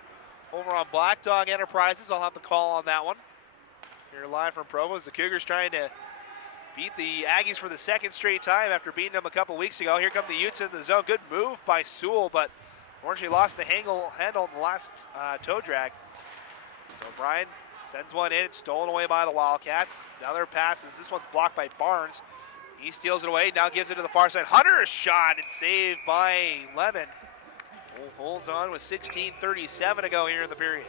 over on Black Dog Enterprises. I'll have the call on that one. Here live from Provo as the Cougars trying to beat the Aggies for the second straight time after beating them a couple weeks ago. Here come the Utes in the zone. Good move by Sewell, but Unfortunately, lost the handle on the last toe drag. So O'Brien sends one in. It's stolen away by the Wildcats. Another pass as this one's blocked by Barnes. He steals it away. Now gives it to the far side. Hunter's shot. It's saved by Lemon. Holds on with 16:37 to go here in the period.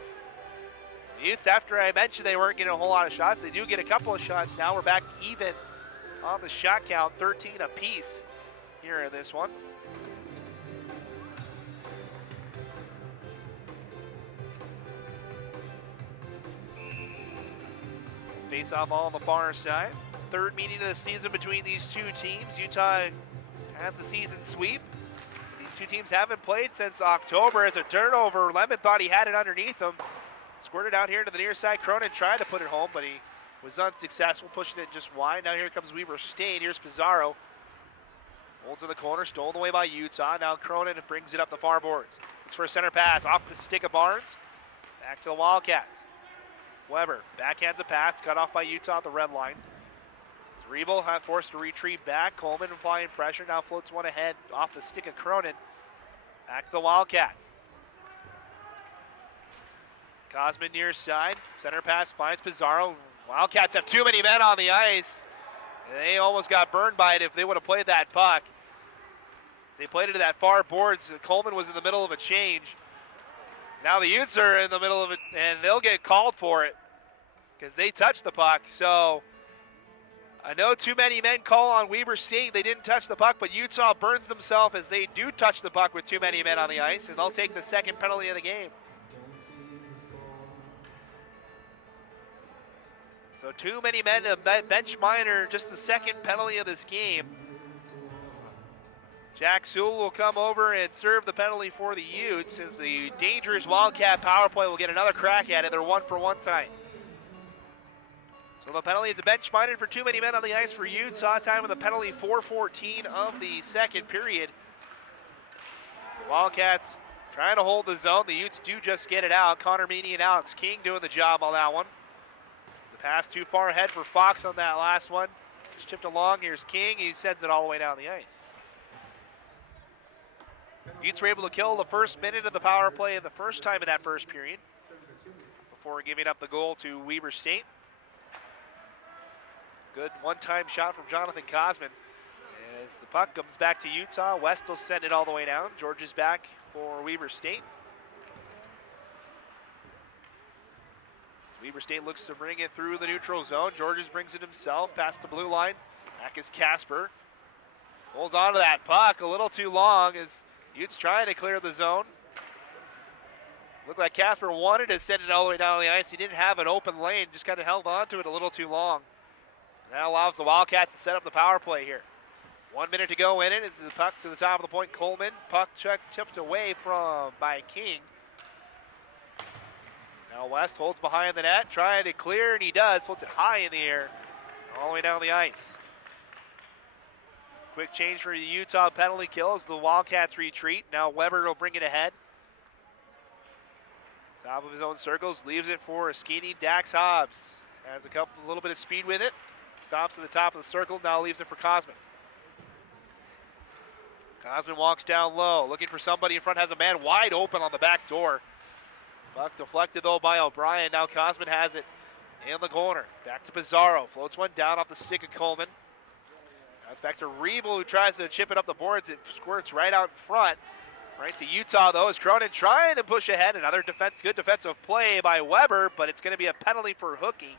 The Utes, after I mentioned they weren't getting a whole lot of shots, they do get a couple of shots. Now we're back even on the shot count, 13 apiece here in this one. Face off all on the far side. Third meeting of the season between these two teams. Utah has the season sweep. These two teams haven't played since October. As a turnover, Lemon thought he had it underneath him. Squirted out here to the near side. Cronin tried to put it home, but he was unsuccessful, pushing it just wide. Now here comes Weber State. Here's Pizarro. Holds in the corner, stolen away by Utah. Now Cronin brings it up the far boards. Looks for a center pass off the stick of Barnes. Back to the Wildcats. Weber backhands a pass, cut off by Utah at the red line. Rebel forced to retreat back. Coleman applying pressure, now floats one ahead off the stick of Cronin. Back to the Wildcats. Cosman near side, center pass finds Pizarro. Wildcats have too many men on the ice. They almost got burned by it if they would have played that puck. They played it to that far boards. Coleman was in the middle of a change. Now the Utes are in the middle of it, and they'll get called for it because they touched the puck. So I know too many men call on Weber State. They didn't touch the puck, but Utah burns themselves as they do touch the puck with too many men on the ice, and they'll take the second penalty of the game. So too many men, a bench minor, just the second penalty of this game. Jack Sewell will come over and serve the penalty for the Utes as the dangerous Wildcat power play will get another crack at it. They're 1-for-1 tonight. So the penalty is a bench minor for too many men on the ice for Utah. Time of the penalty, 4:14 of the second period. The Wildcats trying to hold the zone. The Utes do just get it out. Connor Meany and Alex King doing the job on that one. The pass too far ahead for Fox on that last one. Just chipped along. Here's King. He sends it all the way down the ice. Utes were able to kill the first minute of the power play the first time in that first period before giving up the goal to Weber State. Good one-time shot from Jonathan Cosman. As the puck comes back to Utah, West will send it all the way down. George is back for Weber State. Weber State looks to bring it through the neutral zone. Georges brings it himself past the blue line. Back is Casper. Holds on to that puck a little too long as Utes trying to clear the zone. Looked like Casper wanted to send it all the way down the ice. He didn't have an open lane, just kind of held on to it a little too long. That allows the Wildcats to set up the power play here. 1 minute to go in it. As the puck to the top of the point. Coleman, puck chipped away by King. Now West holds behind the net, trying to clear, and he does. Floats it high in the air, all the way down the ice. Quick change for the Utah penalty kill as the Wildcats retreat. Now Weber will bring it ahead. Top of his own circles, leaves it for a skating Dax Hobbs. Has a little bit of speed with it. Stops at the top of the circle, now leaves it for Cosman. Cosman walks down low, looking for somebody in front, has a man wide open on the back door. Puck deflected though by O'Brien. Now Cosman has it in the corner. Back to Pizarro, floats one down off the stick of Coleman. Now it's back to Rebel, who tries to chip it up the boards. It squirts right out in front. Right to Utah though, is Cronin trying to push ahead. Another good defensive play by Weber, but it's going to be a penalty for hooking.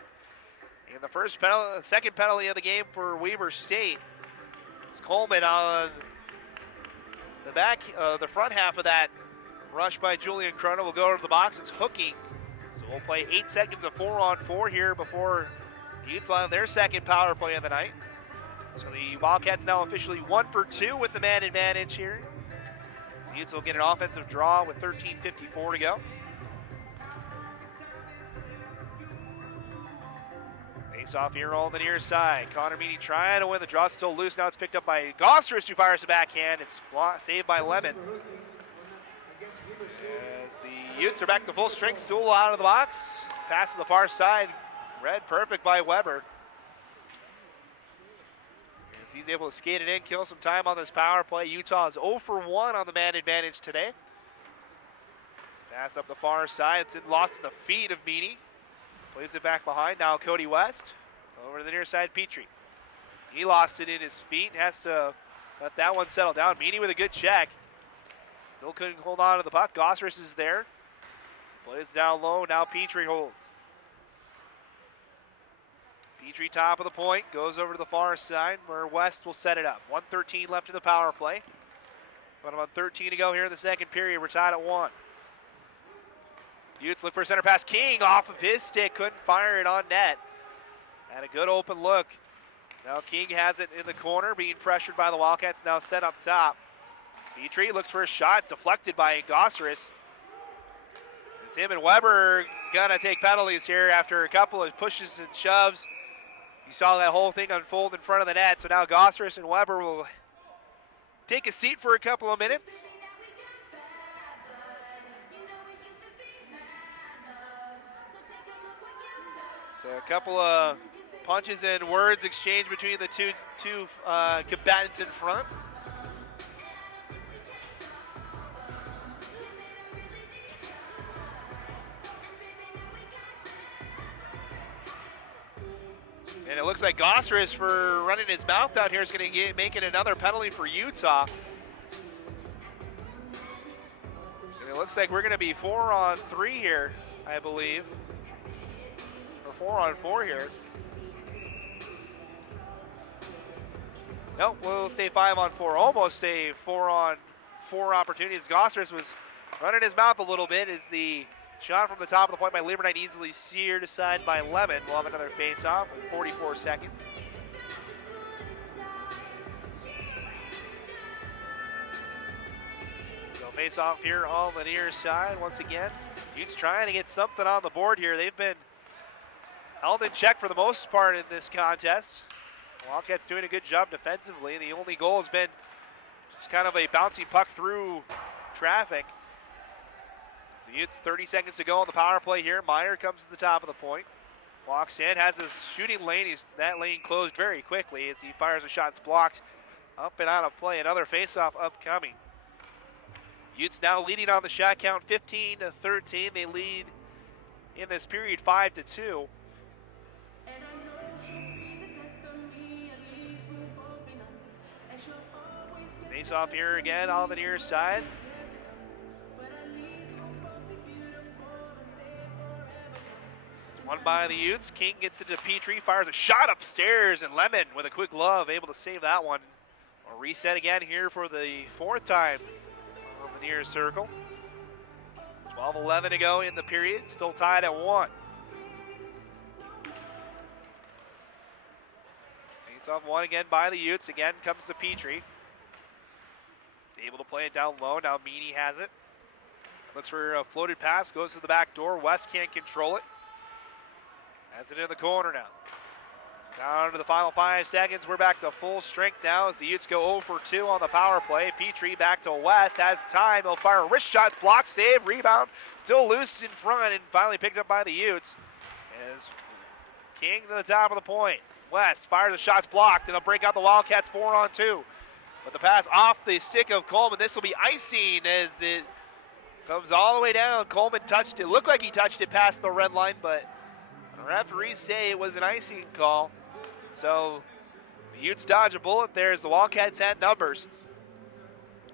And the second penalty of the game for Weber State. It's Coleman on the front half of that rush by Julian Cronin will go to the box. It's hooking. So we'll play 8 seconds of 4-on-4 here before the Utes will have their second power play of the night. So the Wildcats now officially 1 for 2 with the man advantage here. The Utes will get an offensive draw with 13:54 to go. Face off here on the near side. Connor Meany trying to win the draw. Still loose. Now it's picked up by Gosserus, who fires a backhand. It's saved by Lemon. As the Utes are back to full strength. Sewell out of the box. Pass to the far side. Read perfect by Weber. As he's able to skate it in, kill some time on this power play. Utah is 0 for 1 on the man advantage today. Pass up the far side. It's lost in the feet of Meany. Plays it back behind. Now Cody West. Over to the near side, Petrie. He lost it in his feet. Has to let that one settle down. Meany with a good check. Still couldn't hold on to the puck. Gosseris is there. Plays down low. Now Petrie holds. Petrie top of the point. Goes over to the far side where West will set it up. 1:13 left in the power play. About 13 to go here in the second period. We're tied at 1. Utes look for a center pass. King off of his stick. Couldn't fire it on net. Had a good open look. Now King has it in the corner, being pressured by the Wildcats. Now set up top. Petrie looks for a shot, deflected by Gosseris. It's him and Weber gonna take penalties here after a couple of pushes and shoves. You saw that whole thing unfold in front of the net. So now Gosseris and Weber will take a seat for a couple of minutes. So a couple of punches and words exchanged between the two combatants in front. And it looks like Gosseris, for running his mouth out here, is going to make it another penalty for Utah. And it looks like we're going to be 4-on-3 here, I believe. Or 4-on-4 here. Nope, we'll stay 5-on-4. Almost a 4-on-4 opportunities. Gosseris was running his mouth a little bit as the shot from the top of the point by Lieberknight easily steered aside by Lemon. We'll have another face-off in 44 seconds. So face-off here on the near side once again. Utes trying to get something on the board here. They've been held in check for the most part in this contest. Wildcats doing a good job defensively. The only goal has been just kind of a bouncing puck through traffic. So Utes 30 seconds to go on the power play here. Meyer comes to the top of the point. Walks in, has his shooting lane. That lane closed very quickly as he fires a shot. It's blocked up and out of play. Another faceoff upcoming. Utes now leading on the shot count 15-13. They lead in this period 5-2. Face off here again on the near side. Won by the Utes. King gets it to Petrie, fires a shot upstairs, and Lemon with a quick glove able to save that one. A reset again here for the 4th time on the near circle. 12-11 to go in the period, still tied at 1. Face off one again by the Utes. Again comes to Petrie. He's able to play it down low. Now Meany has it. Looks for a floated pass, goes to the back door. West can't control it. Has it in the corner now. Down to the final 5 seconds. We're back to full strength now as the Utes go 0 for 2 on the power play. Petrie back to West, has time. He'll fire a wrist shot, block, save, rebound. Still loose in front and finally picked up by the Utes. As King to the top of the point. West fires the shots blocked and they'll break out the Wildcats 4-on-2. But the pass off the stick of Coleman. This will be icing as it comes all the way down. Coleman touched it. Looked like he touched it past the red line, but the referees say it was an icing call. So the Utes dodge a bullet there as the Wildcats had numbers.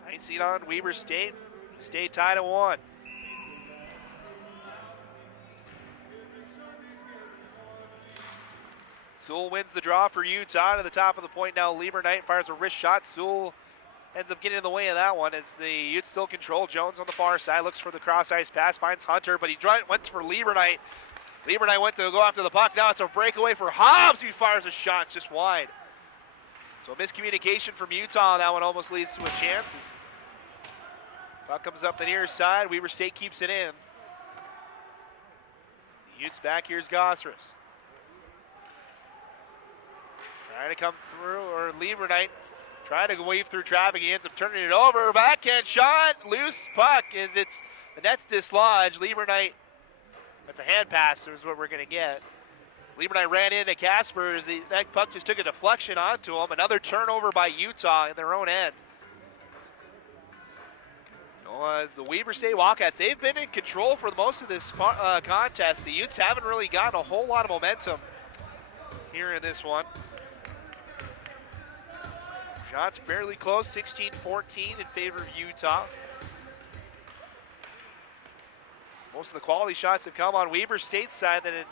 Icing on Weber State. Stay tied at 1. Sewell wins the draw for Utah. To the top of the point now, Lieberknight fires a wrist shot. Sewell ends up getting in the way of that one as the Utes still control. Jones on the far side looks for the cross-ice pass, finds Hunter, but he went for Lieberknight. Lieberknight went to go after the puck. Now it's a breakaway for Hobbs, who fires a shot. It's just wide. So miscommunication from Utah. That one almost leads to a chance. As puck comes up the near side. Weber State keeps it in. The Utes back. Here's Gosseris. Trying to come through, or Lieberknight trying to wave through traffic. He ends up turning it over. Backhand shot. Loose puck as it's the net's dislodged. Lieberknight. That's a hand pass is what we're going to get. Lieberknight ran into Casper as that puck just took a deflection onto him. Another turnover by Utah in their own end. As the Weber State Wildcats, they've been in control for most of this contest. The Utes haven't really gotten a whole lot of momentum here in this one. Shots fairly close, 16-14 in favor of Utah. Most of the quality shots have come on Weber State's side than in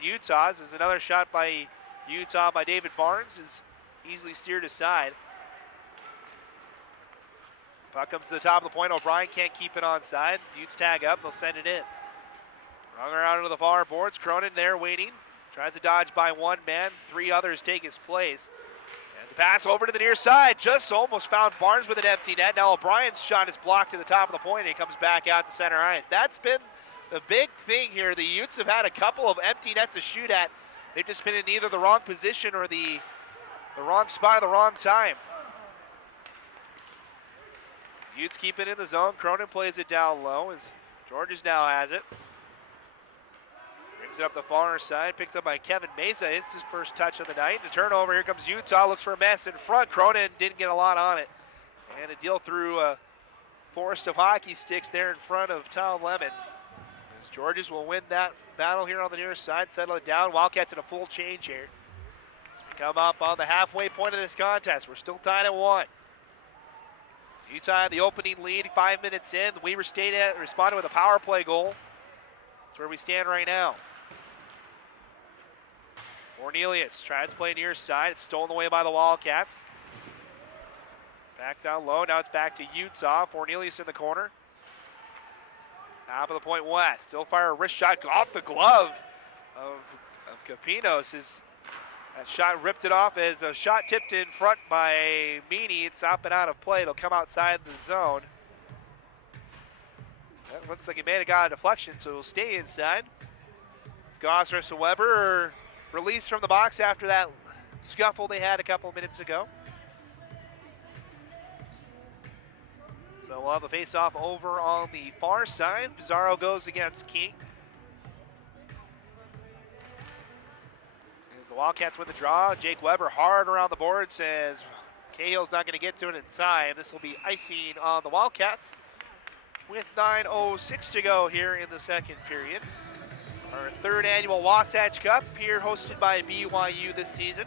Utah's. There's another shot by Utah by David Barnes is easily steered aside. Puck comes to the top of the point. O'Brien can't keep it onside. Utes tag up. They'll send it in. Rung around to the far boards. Cronin there waiting. Tries to dodge by one man. Three others take his place. As the pass over to the near side. Just almost found Barnes with an empty net. Now O'Brien's shot is blocked to the top of the point, and he comes back out to center ice. That's been the big thing here. The Utes have had a couple of empty nets to shoot at. They've just been in either the wrong position or the wrong spot at the wrong time. Utes keep it in the zone. Cronin plays it down low as Georges now has it. Brings it up the far side, picked up by Kevin Mesa. It's his first touch of the night. The turnover, here comes Utah, looks for a mess in front. Cronin didn't get a lot on it. And a deal through a forest of hockey sticks there in front of Tom Lemon. As Georges will win that battle here on the near side, settle it down. Wildcats in a full change here. As we come up on the halfway point of this contest. We're still tied at 1. Utah had the opening lead 5 minutes in. The Weber State responded with a power play goal. That's where we stand right now. Cornelius tries to play near side. It's stolen away by the Wildcats. Back down low. Now it's back to Utah. Cornelius in the corner. Top of the point west. Still fire a wrist shot off the glove of Capinos. That shot ripped it off as a shot tipped in front by Meany. It's up and out of play. It'll come outside the zone. That looks like he may have got a deflection, so it'll stay inside. It's Gossers and Weber released from the box after that scuffle they had a couple minutes ago. So we'll have a face-off over on the far side. Pizarro goes against King. As the Wildcats win the draw, Jake Weber hard around the board, says Cahill's not going to get to it in time. This will be icing on the Wildcats with 9:06 to go here in the second period. Our third annual Wasatch Cup here, hosted by BYU this season.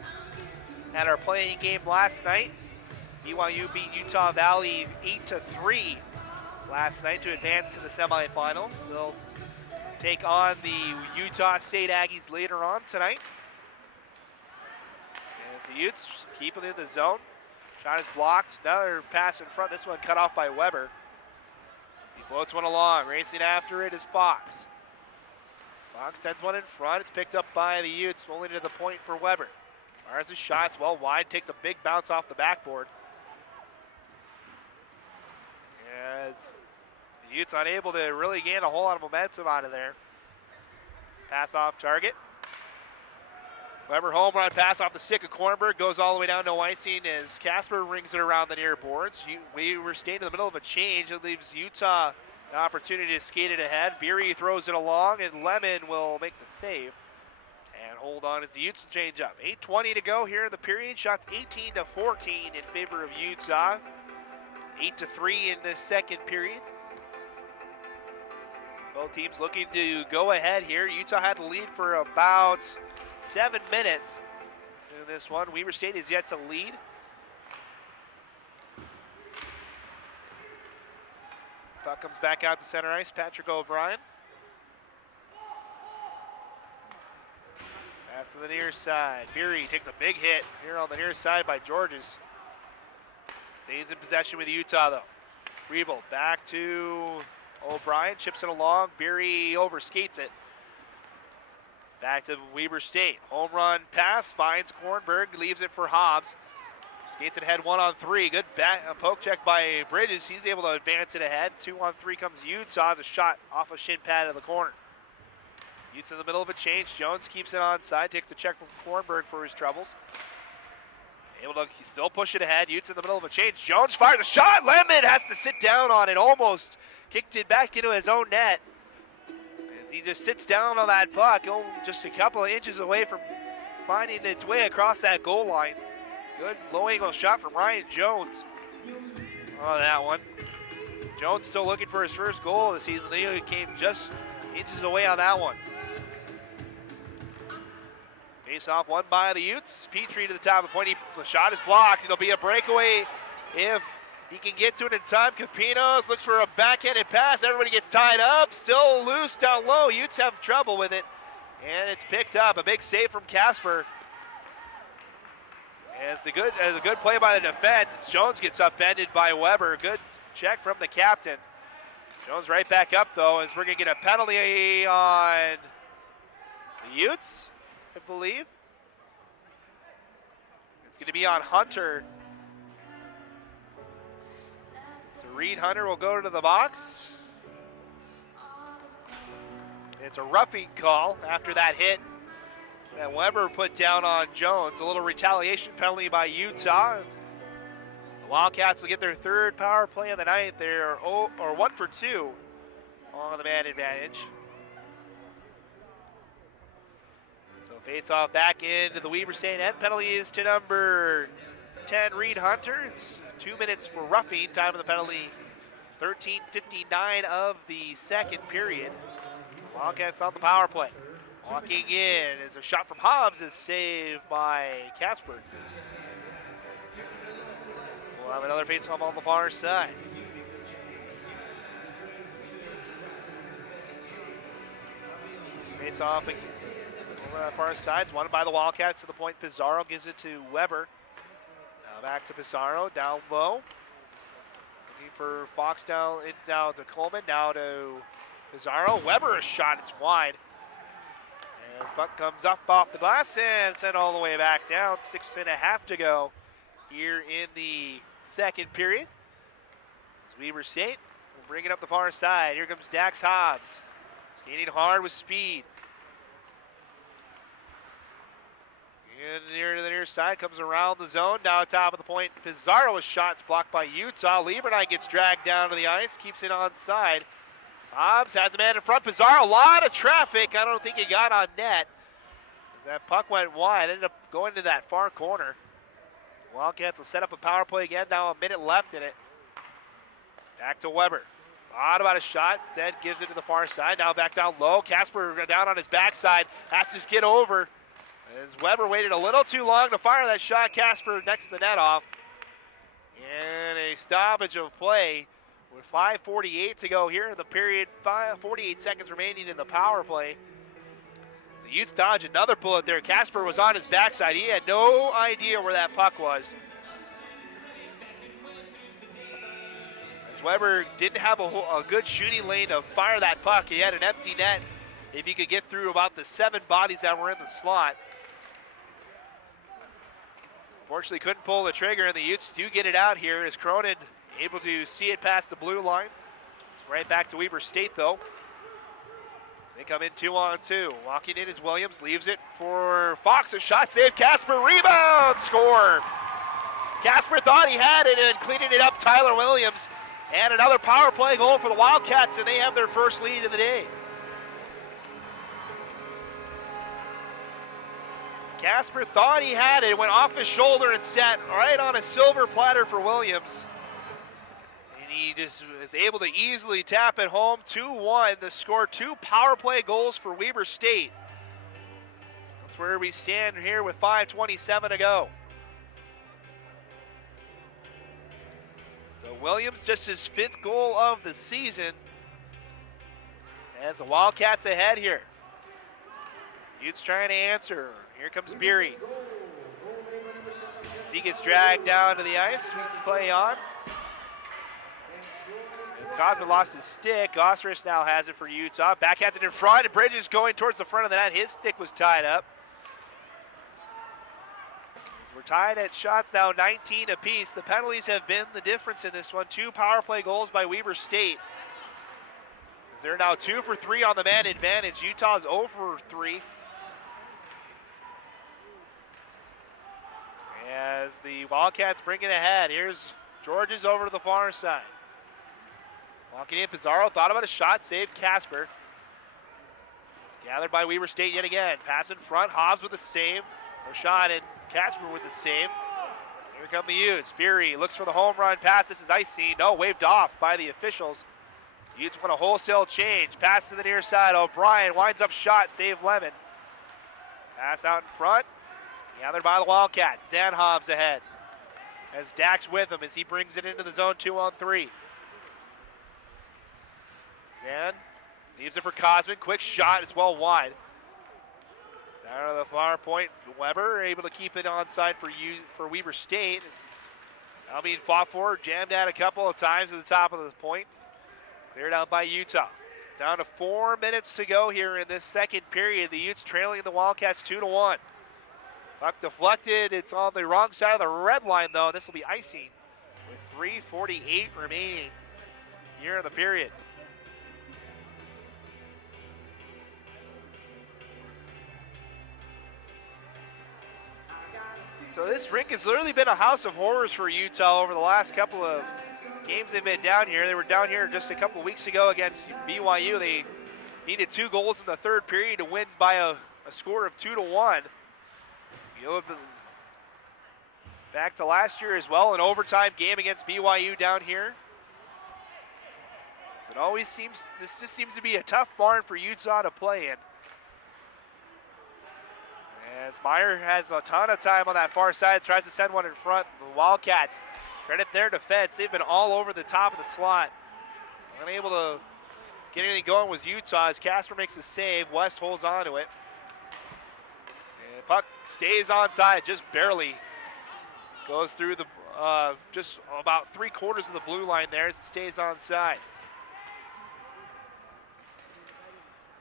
Had our playing game last night. BYU beat Utah Valley 8-3 last night to advance to the semifinals. They'll take on the Utah State Aggies later on tonight. As the Utes keep it in the zone. Shot is blocked. Another pass in front. This one cut off by Weber. He floats one along. Racing after it is Fox. Fox sends one in front. It's picked up by the Utes, only to the point for Weber. Fires his shots well wide. Takes a big bounce off the backboard. As the Utes unable to really gain a whole lot of momentum out of there. Pass off target. Weber home run pass off the stick of Kornberg. Goes all the way down to icing as Casper rings it around the near boards. We were staying in the middle of a change. It leaves Utah an opportunity to skate it ahead. Beery throws it along and Lemon will make the save. And hold on as the Utes change up. 8:20 to go here in the period. Shots 18-14 in favor of Utah. 8-3 in the second period. Both teams looking to go ahead here. Utah had the lead for about 7 minutes in this one. Weber State is yet to lead. Puck comes back out to center ice. Patrick O'Brien. Pass to the near side. Beery takes a big hit here on the near side by Georges. Stays in possession with Utah though. Revel back to O'Brien. Chips it along. Beery overskates it. Back to Weber State. Home run pass. Finds Kornberg. Leaves it for Hobbs. Skates it ahead 1-on-3. Good poke check by Bridges. He's able to advance it ahead. 2-on-3 comes Utah. A shot off a shin pad in the corner. Utes in the middle of a change. Jones keeps it onside. Takes the check from Kornberg for his troubles. Able to still push it ahead. Utes in the middle of a change. Jones fires a shot. Lemon has to sit down on it. Almost kicked it back into his own net. As he just sits down on that puck. Just a couple of inches away from finding its way across that goal line. Good low angle shot from Ryan Jones on that one. Jones still looking for his first goal of the season. He came just inches away on that one. Face off won by the Utes. Petrie to the top of the point. The shot is blocked. It'll be a breakaway if he can get to it in time. Capinos looks for a backhanded pass. Everybody gets tied up. Still loose down low. Utes have trouble with it. And it's picked up. A big save from Casper. As a good play by the defense. Jones gets upended by Weber. Good check from the captain. Jones right back up though, as we're going to get a penalty on the Utes, I believe. It's going to be on Hunter. So Reed Hunter will go to the box. It's a roughing call after that hit that Weber put down on Jones. A little retaliation penalty by Utah. The Wildcats will get their third power play of the night. They're 1 for 2 on the man advantage. So face off back into the Weber State end. Penalty is to number 10, Reed Hunter. It's 2 minutes for roughing. Time of the penalty, 13:59 of the second period. Wildcats on the power play. Walking in is a shot from Hobbs, is saved by Casper. We'll have another face-off on the far side. Face-off over the far side. It's won by the Wildcats to the point. Pizarro gives it to Weber. Now back to Pizarro, down low. Looking for Fox down to Coleman, now to Pizarro. Weber, a shot, it's wide. As puck comes up off the glass and sent all the way back down. 6.5 to go here in the second period. As Weber State will bring it up the far side. Here comes Dax Hobbs. Skating hard with speed. And near to the near side, comes around the zone. Now top of the point, Pizarro's shot's blocked by Utah. Liebernite gets dragged down to the ice, keeps it onside. Hobbs has a man in front. Pizarro, a lot of traffic. I don't think he got on net. That puck went wide, ended up going to that far corner. Wildcats will set up a power play again. Now a minute left in it. Back to Weber. Thought about a shot. Instead gives it to the far side. Now back down low. Casper down on his backside. Has to get over. As Weber waited a little too long to fire that shot. Casper next to the net off. And a stoppage of play. With 5:48 to go here in the period, 48 seconds remaining in the power play. The Utes dodge another bullet there. Casper was on his backside. He had no idea where that puck was. As Weber didn't have a good shooting lane to fire that puck. He had an empty net if he could get through about the 7 bodies that were in the slot. Unfortunately, couldn't pull the trigger, and the Utes do get it out here as Cronin able to see it past the blue line. It's right back to Weber State, though. They come in 2-on-2. Walking in is Williams, leaves it for Fox. A shot save. Casper, rebound, score. Casper thought he had it, and cleaning it up, Tyler Williams. And another power play goal for the Wildcats, and they have their first lead of the day. Casper thought he had it, went off his shoulder and sat right on a silver platter for Williams. He just was able to easily tap it home. 2-1 to score 2 power play goals for Weber State. That's where we stand here with 5:27 to go. So Williams just his 5th goal of the season. As the Wildcats ahead here. Utes trying to answer. Here comes Beery. He gets dragged down to the ice. We play on. Cosman lost his stick. Gosseris now has it for Utah. Backhands it in front, and Bridges going towards the front of the net. His stick was tied up. We're tied at shots now, 19 apiece. The penalties have been the difference in this one. 2 power play goals by Weber State. They're now 2 for 3 on the man advantage. Utah's 0 for 3. As the Wildcats bring it ahead. Here's Georges over to the far side. Walking in, Pizarro thought about a shot, saved Casper. It's gathered by Weber State yet again. Pass in front, Hobbs with the save. A shot, and Casper with the save. Here come the Utes. Beery looks for the home run pass. This is icing. No, waved off by the officials. Utes want a wholesale change. Pass to the near side. O'Brien winds up shot. Save Lemon. Pass out in front. Gathered by the Wildcats. Zanhov's ahead. As Dax with him as he brings it into the zone 2-on-3. Zan leaves it for Cosman. Quick shot. It's well wide. Down to the far point. Weber able to keep it onside for Weber State. This is now being fought for. Jammed out a couple of times at the top of the point. Cleared out by Utah. Down to 4 minutes to go here in this second period. The Utes trailing the Wildcats 2-1. Puck deflected. It's on the wrong side of the red line, though. This will be icing with 3:48 remaining here in the period. So this rink has literally been a house of horrors for Utah over the last couple of games they've been down here. They were down here just a couple of weeks ago against BYU. They needed 2 goals in the third period to win by a score of 2-1. Back to last year as well, an overtime game against BYU down here. So this just seems to be a tough barn for Utah to play in. As Meyer has a ton of time on that far side, tries to send one in front. The Wildcats, credit their defense. They've been all over the top of the slot. Unable to get anything going with Utah as Casper makes a save. West holds on to it. And puck stays onside, just barely. Goes through the just about 3/4 of the blue line there as it stays onside.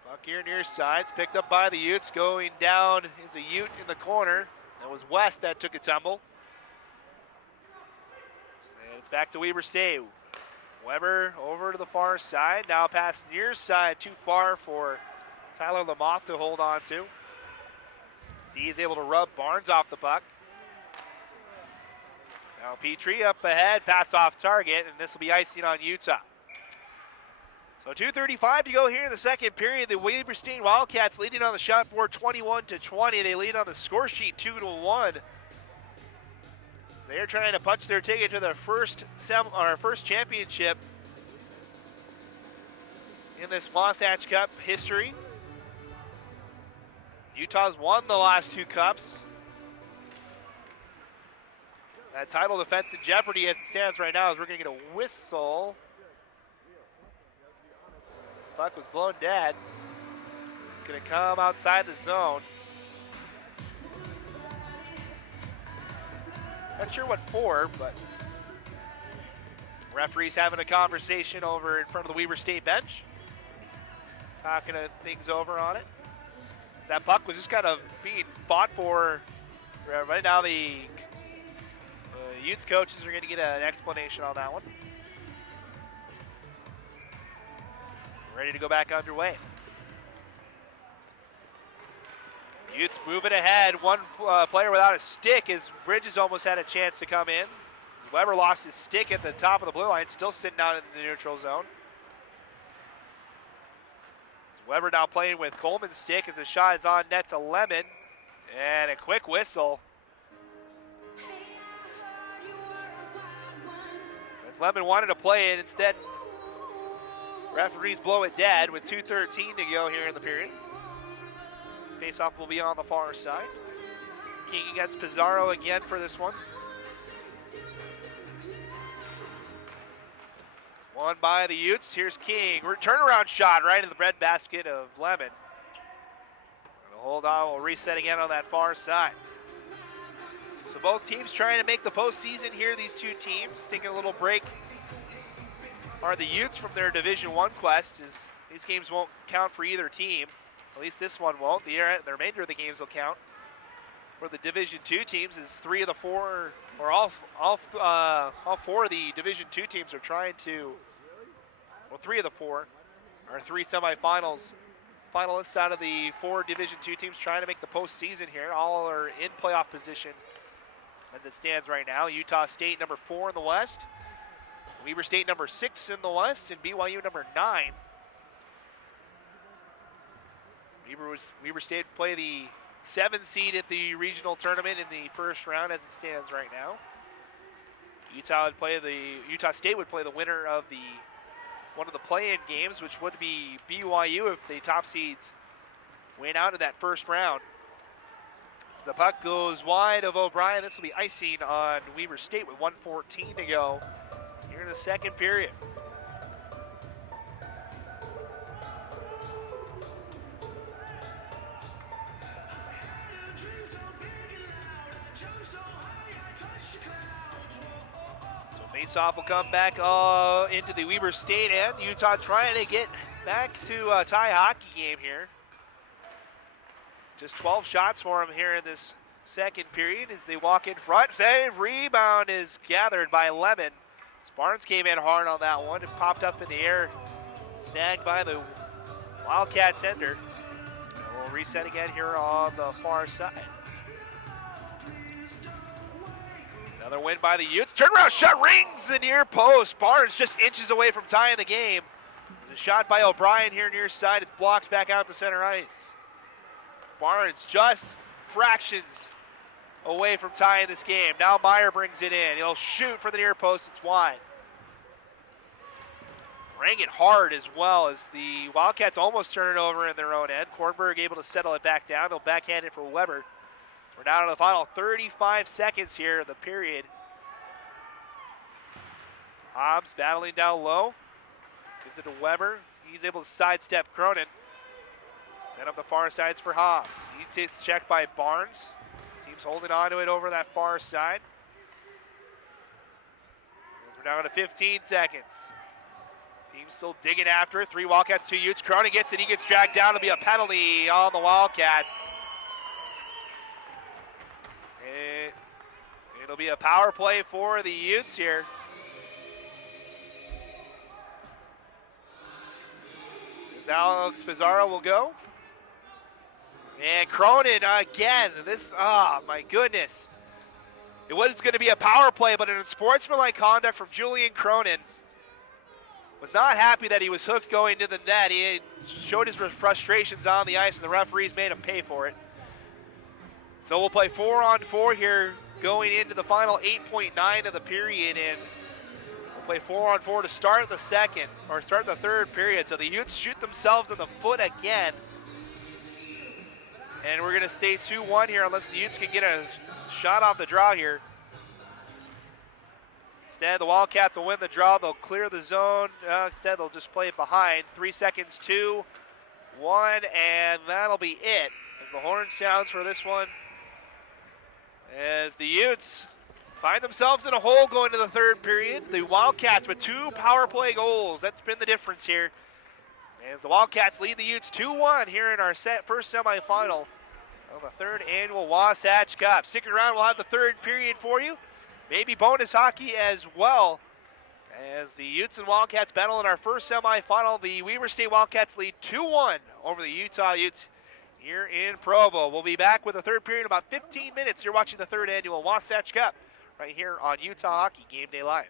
Puck here near side. It's picked up by the Utes. Going down is a Ute in the corner. That was West that took a tumble. And it's back to Weber State. Weber over to the far side. Now past near side. Too far for Tyler Lamotte to hold on to. He's able to rub Barnes off the puck. Now Petrie up ahead. Pass off target. And this will be icing on Utah. So 2:35 to go here in the second period. The Weber State Wildcats leading on the shot board 21-20. They lead on the score sheet 2-1. They're trying to punch their ticket to their first championship in this Wasatch Cup history. Utah's won the last 2 cups. That title defense in jeopardy as it stands right now as we're going to get a whistle. Puck was blown dead. It's going to come outside the zone. Not sure what for, but referee's having a conversation over in front of the Weber State bench. Talking things over on it. That puck was just kind of being fought for. Right now the Utes coaches are going to get an explanation on that one. Ready to go back underway. Utes moving ahead. One player without a stick as Bridges almost had a chance to come in. Weber lost his stick at the top of the blue line, still sitting out in the neutral zone. Weber now playing with Coleman's stick as the shot is on net to Lemon. And a quick whistle. As Lemon wanted to play it, instead referees blow it dead with 2:13 to go here in the period. Faceoff will be on the far side. King against Pizarro again for this one. Won by the Utes. Here's King. Turnaround shot right in the breadbasket of Lemon. Hold on, we'll reset again on that far side. So both teams trying to make the postseason here. These two teams taking a little break are the Utes from their Division I quest, as these games won't count for either team. At least this one won't. The remainder of the games will count. For the Division II teams, is 3 of the 4, or all 4 of the Division II teams are trying to, well, 3 of the 4 are 3 semifinals finalists out of the 4 Division II teams trying to make the postseason here. All are in playoff position as it stands right now. Utah State number 4 in the West. Weber State number 6 in the West, and BYU number 9. Weber State play the 7th seed at the regional tournament in the first round as it stands right now. Utah State would play the winner of one of the play-in games, which would be BYU if the top seeds win out in that first round. As the puck goes wide of O'Brien, this will be icing on Weber State with 1:14 to go here in the second period. Faceoff will come back into the Weber State end. Utah trying to get back to a tie hockey game here. Just 12 shots for them here in this second period as they walk in front. Save, rebound is gathered by Lemon. Barnes came in hard on that one and popped up in the air. Snagged by the Wildcat tender. We'll reset again here on the far side. Another win by the Utes. Turnaround shot rings the near post. Barnes just inches away from tying the game. The shot by O'Brien here near side. It's blocked back out to center ice. Barnes just fractions away from tying this game. Now Meyer brings it in. He'll shoot for the near post. It's wide. Rang it hard as well as the Wildcats almost turn it over in their own end. Kornberg able to settle it back down. He'll backhand it for Weber. We're down to the final 35 seconds here in the period. Hobbs battling down low. Gives it to Weber. He's able to sidestep Cronin. Set up the far sides for Hobbs. He takes check by Barnes. Team's holding on to it over that far side. We're down to 15 seconds. Team's still digging after it. 3 Wildcats, 2 Utes. Cronin gets it. He gets dragged down. It'll be a penalty on the Wildcats. It'll be a power play for the Utes here. As Alex Pizarro will go. And Cronin again. My goodness. It was going to be a power play, but an unsportsmanlike conduct from Julian Cronin. Was not happy that he was hooked going to the net. He showed his frustrations on the ice, and the referees made him pay for it. So we'll play 4-on-4 here going into the final 8.9 of the period, and we'll play 4-on-4 to start the third period. So the Utes shoot themselves in the foot again. And we're gonna stay 2-1 here unless the Utes can get a shot off the draw here. Instead, the Wildcats will win the draw. They'll clear the zone. Instead, they'll just play it behind. 3 seconds, 2, 1, and that'll be it. As the horn sounds for this one. As the Utes find themselves in a hole going to the third period. The Wildcats with 2 power play goals. That's been the difference here. As the Wildcats lead the Utes 2-1 here in our first semifinal of the third annual Wasatch Cup. Stick around, we'll have the third period for you. Maybe bonus hockey as well. As the Utes and Wildcats battle in our first semifinal, the Weber State Wildcats lead 2-1 over the Utah Utes here in Provo. We'll be back with the third period in about 15 minutes. You're watching the third annual Wasatch Cup right here on Utah Hockey Game Day Live.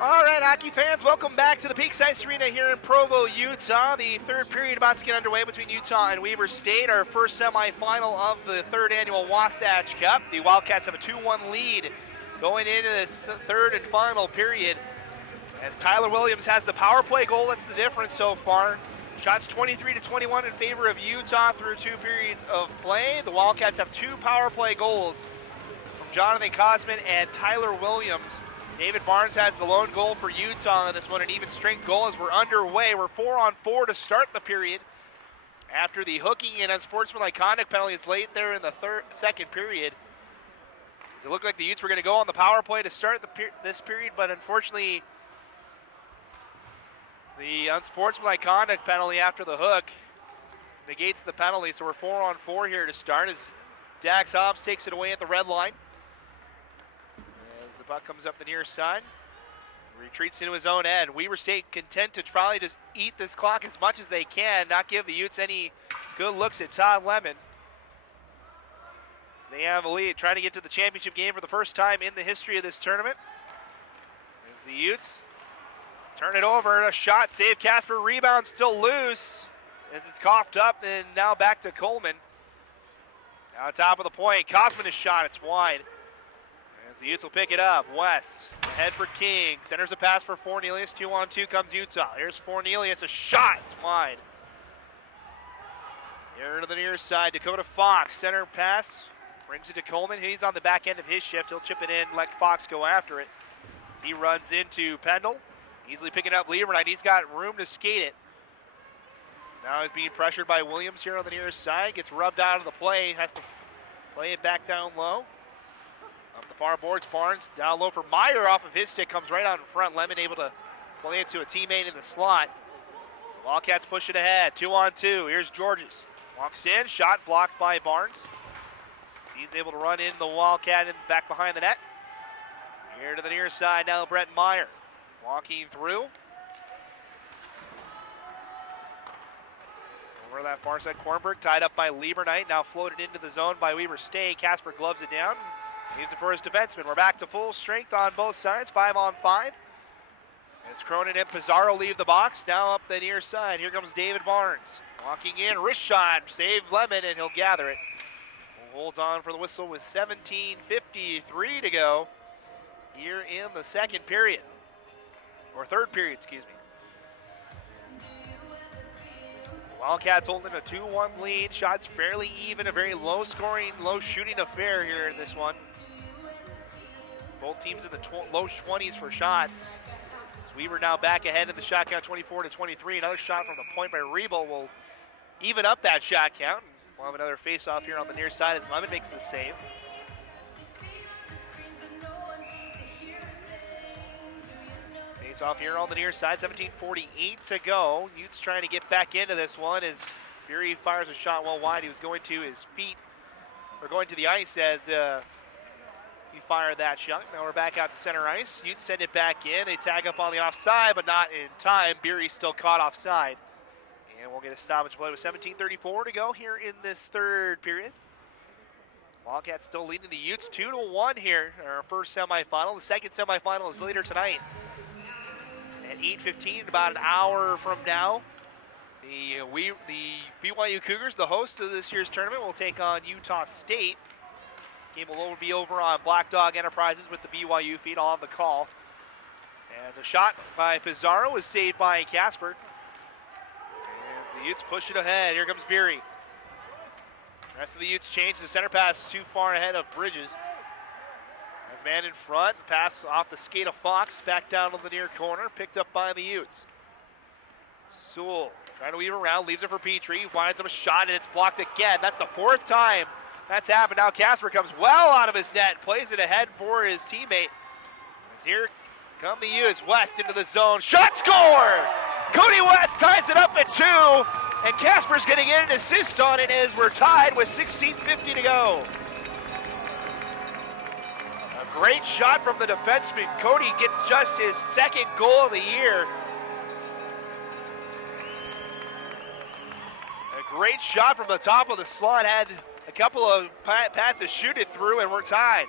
All right, hockey fans, welcome back to the Peaks Ice Arena here in Provo, Utah. The third period about to get underway between Utah and Weber State, our first semifinal of the third annual Wasatch Cup. The Wildcats have a 2-1 lead going into this third and final period. As Tyler Williams has the power play goal, that's the difference so far. Shots 23-21 in favor of Utah through 2 periods of play. The Wildcats have 2 power play goals from Jonathan Kosman and Tyler Williams. David Barnes has the lone goal for Utah in this one, an even strength goal as we're underway. We're 4-on-4 to start the period after the hooking and unsportsmanlike conduct penalties late there in the second period. It looked like the Utes were going to go on the power play to start this period, but unfortunately the unsportsmanlike conduct penalty after the hook negates the penalty, so we're 4-on-4 here to start as Dax Hobbs takes it away at the red line. The puck comes up the near side, retreats into his own end. Weber State content to probably just eat this clock as much as they can, not give the Utes any good looks at Todd Lemon. They have a lead, trying to get to the championship game for the first time in the history of this tournament. As the Utes turn it over, a shot, save Casper, rebound still loose as it's coughed up, and now back to Coleman. Now top of the point, Kosman is shot, it's wide. As the Utes will pick it up, West, ahead for King, centers a pass for Fornelius, 2-on-2 comes Utah. Here's Fornelius, a shot, it's wide. Here to the near side, Dakota Fox, center pass, brings it to Coleman. He's on the back end of his shift, he'll chip it in, let Fox go after it. As he runs into Pendle, easily picking up Lieberknight, he's got room to skate it. Now he's being pressured by Williams here on the near side, gets rubbed out of the play, has to play it back down low. Up the far boards, Barnes down low for Meyer off of his stick, comes right out in front. Lemon able to play it to a teammate in the slot. So Wildcats push it ahead, 2-on-2. Here's Georges. Walks in, shot blocked by Barnes. He's able to run in the Wildcat and back behind the net. Here to the near side now, Brett Meyer. Walking through. Over that far side, Kornberg tied up by Lieberknight, now floated into the zone by Weber State. Casper gloves it down. Leaves it for his defenseman. We're back to full strength on both sides, 5-on-5. As Cronin and Pizarro leave the box, now up the near side. Here comes David Barnes. Walking in, wrist shot, save Lemon, and he'll gather it. Holds on for the whistle with 17:53 to go here in the second period. Or third period, excuse me. Wildcats holding a 2-1 lead. Shots fairly even, a very low-scoring, low-shooting affair here in this one. Both teams in the low 20s for shots. So Weber now back ahead in the shot count, 24-23. Another shot from the point by Rebo will even up that shot count. We'll have another face-off here on the near side as Lemon makes the save. Face-off here on the near side, 17:48 to go. Utes trying to get back into this one as Fury fires a shot well wide. He was going to his feet, or going to the ice as he fired that shot. Now we're back out to center ice. Utes send it back in. They tag up on the offside, but not in time. Beery still caught offside. And we'll get a stoppage play with 17:34 to go here in this third period. Wildcats still leading the Utes 2-1 here in our first semifinal. The second semifinal is later tonight at 8:15, about an hour from now. The BYU Cougars, the hosts of this year's tournament, will take on Utah State. Game will be over on Black Dog Enterprises with the BYU feed. I'll have the call. As a shot by Pizarro is saved by Casper. As the Utes push it ahead, here comes Beery. The rest of the Utes change. The center pass too far ahead of Bridges. As man in front, pass off the skate of Fox, back down to the near corner, picked up by the Utes. Sewell trying to weave around, leaves it for Petrie, winds up a shot, and it's blocked again. That's the fourth time that's happened. Now Casper comes well out of his net, plays it ahead for his teammate. As here come the Utes, West into the zone, shot score! Cody West ties it up at 2, and Casper's going to get an assist on it as we're tied with 16:50 to go. A great shot from the defenseman. Cody gets just his second goal of the year. A great shot from the top of the slot, had a couple of pads to shoot it through, and we're tied.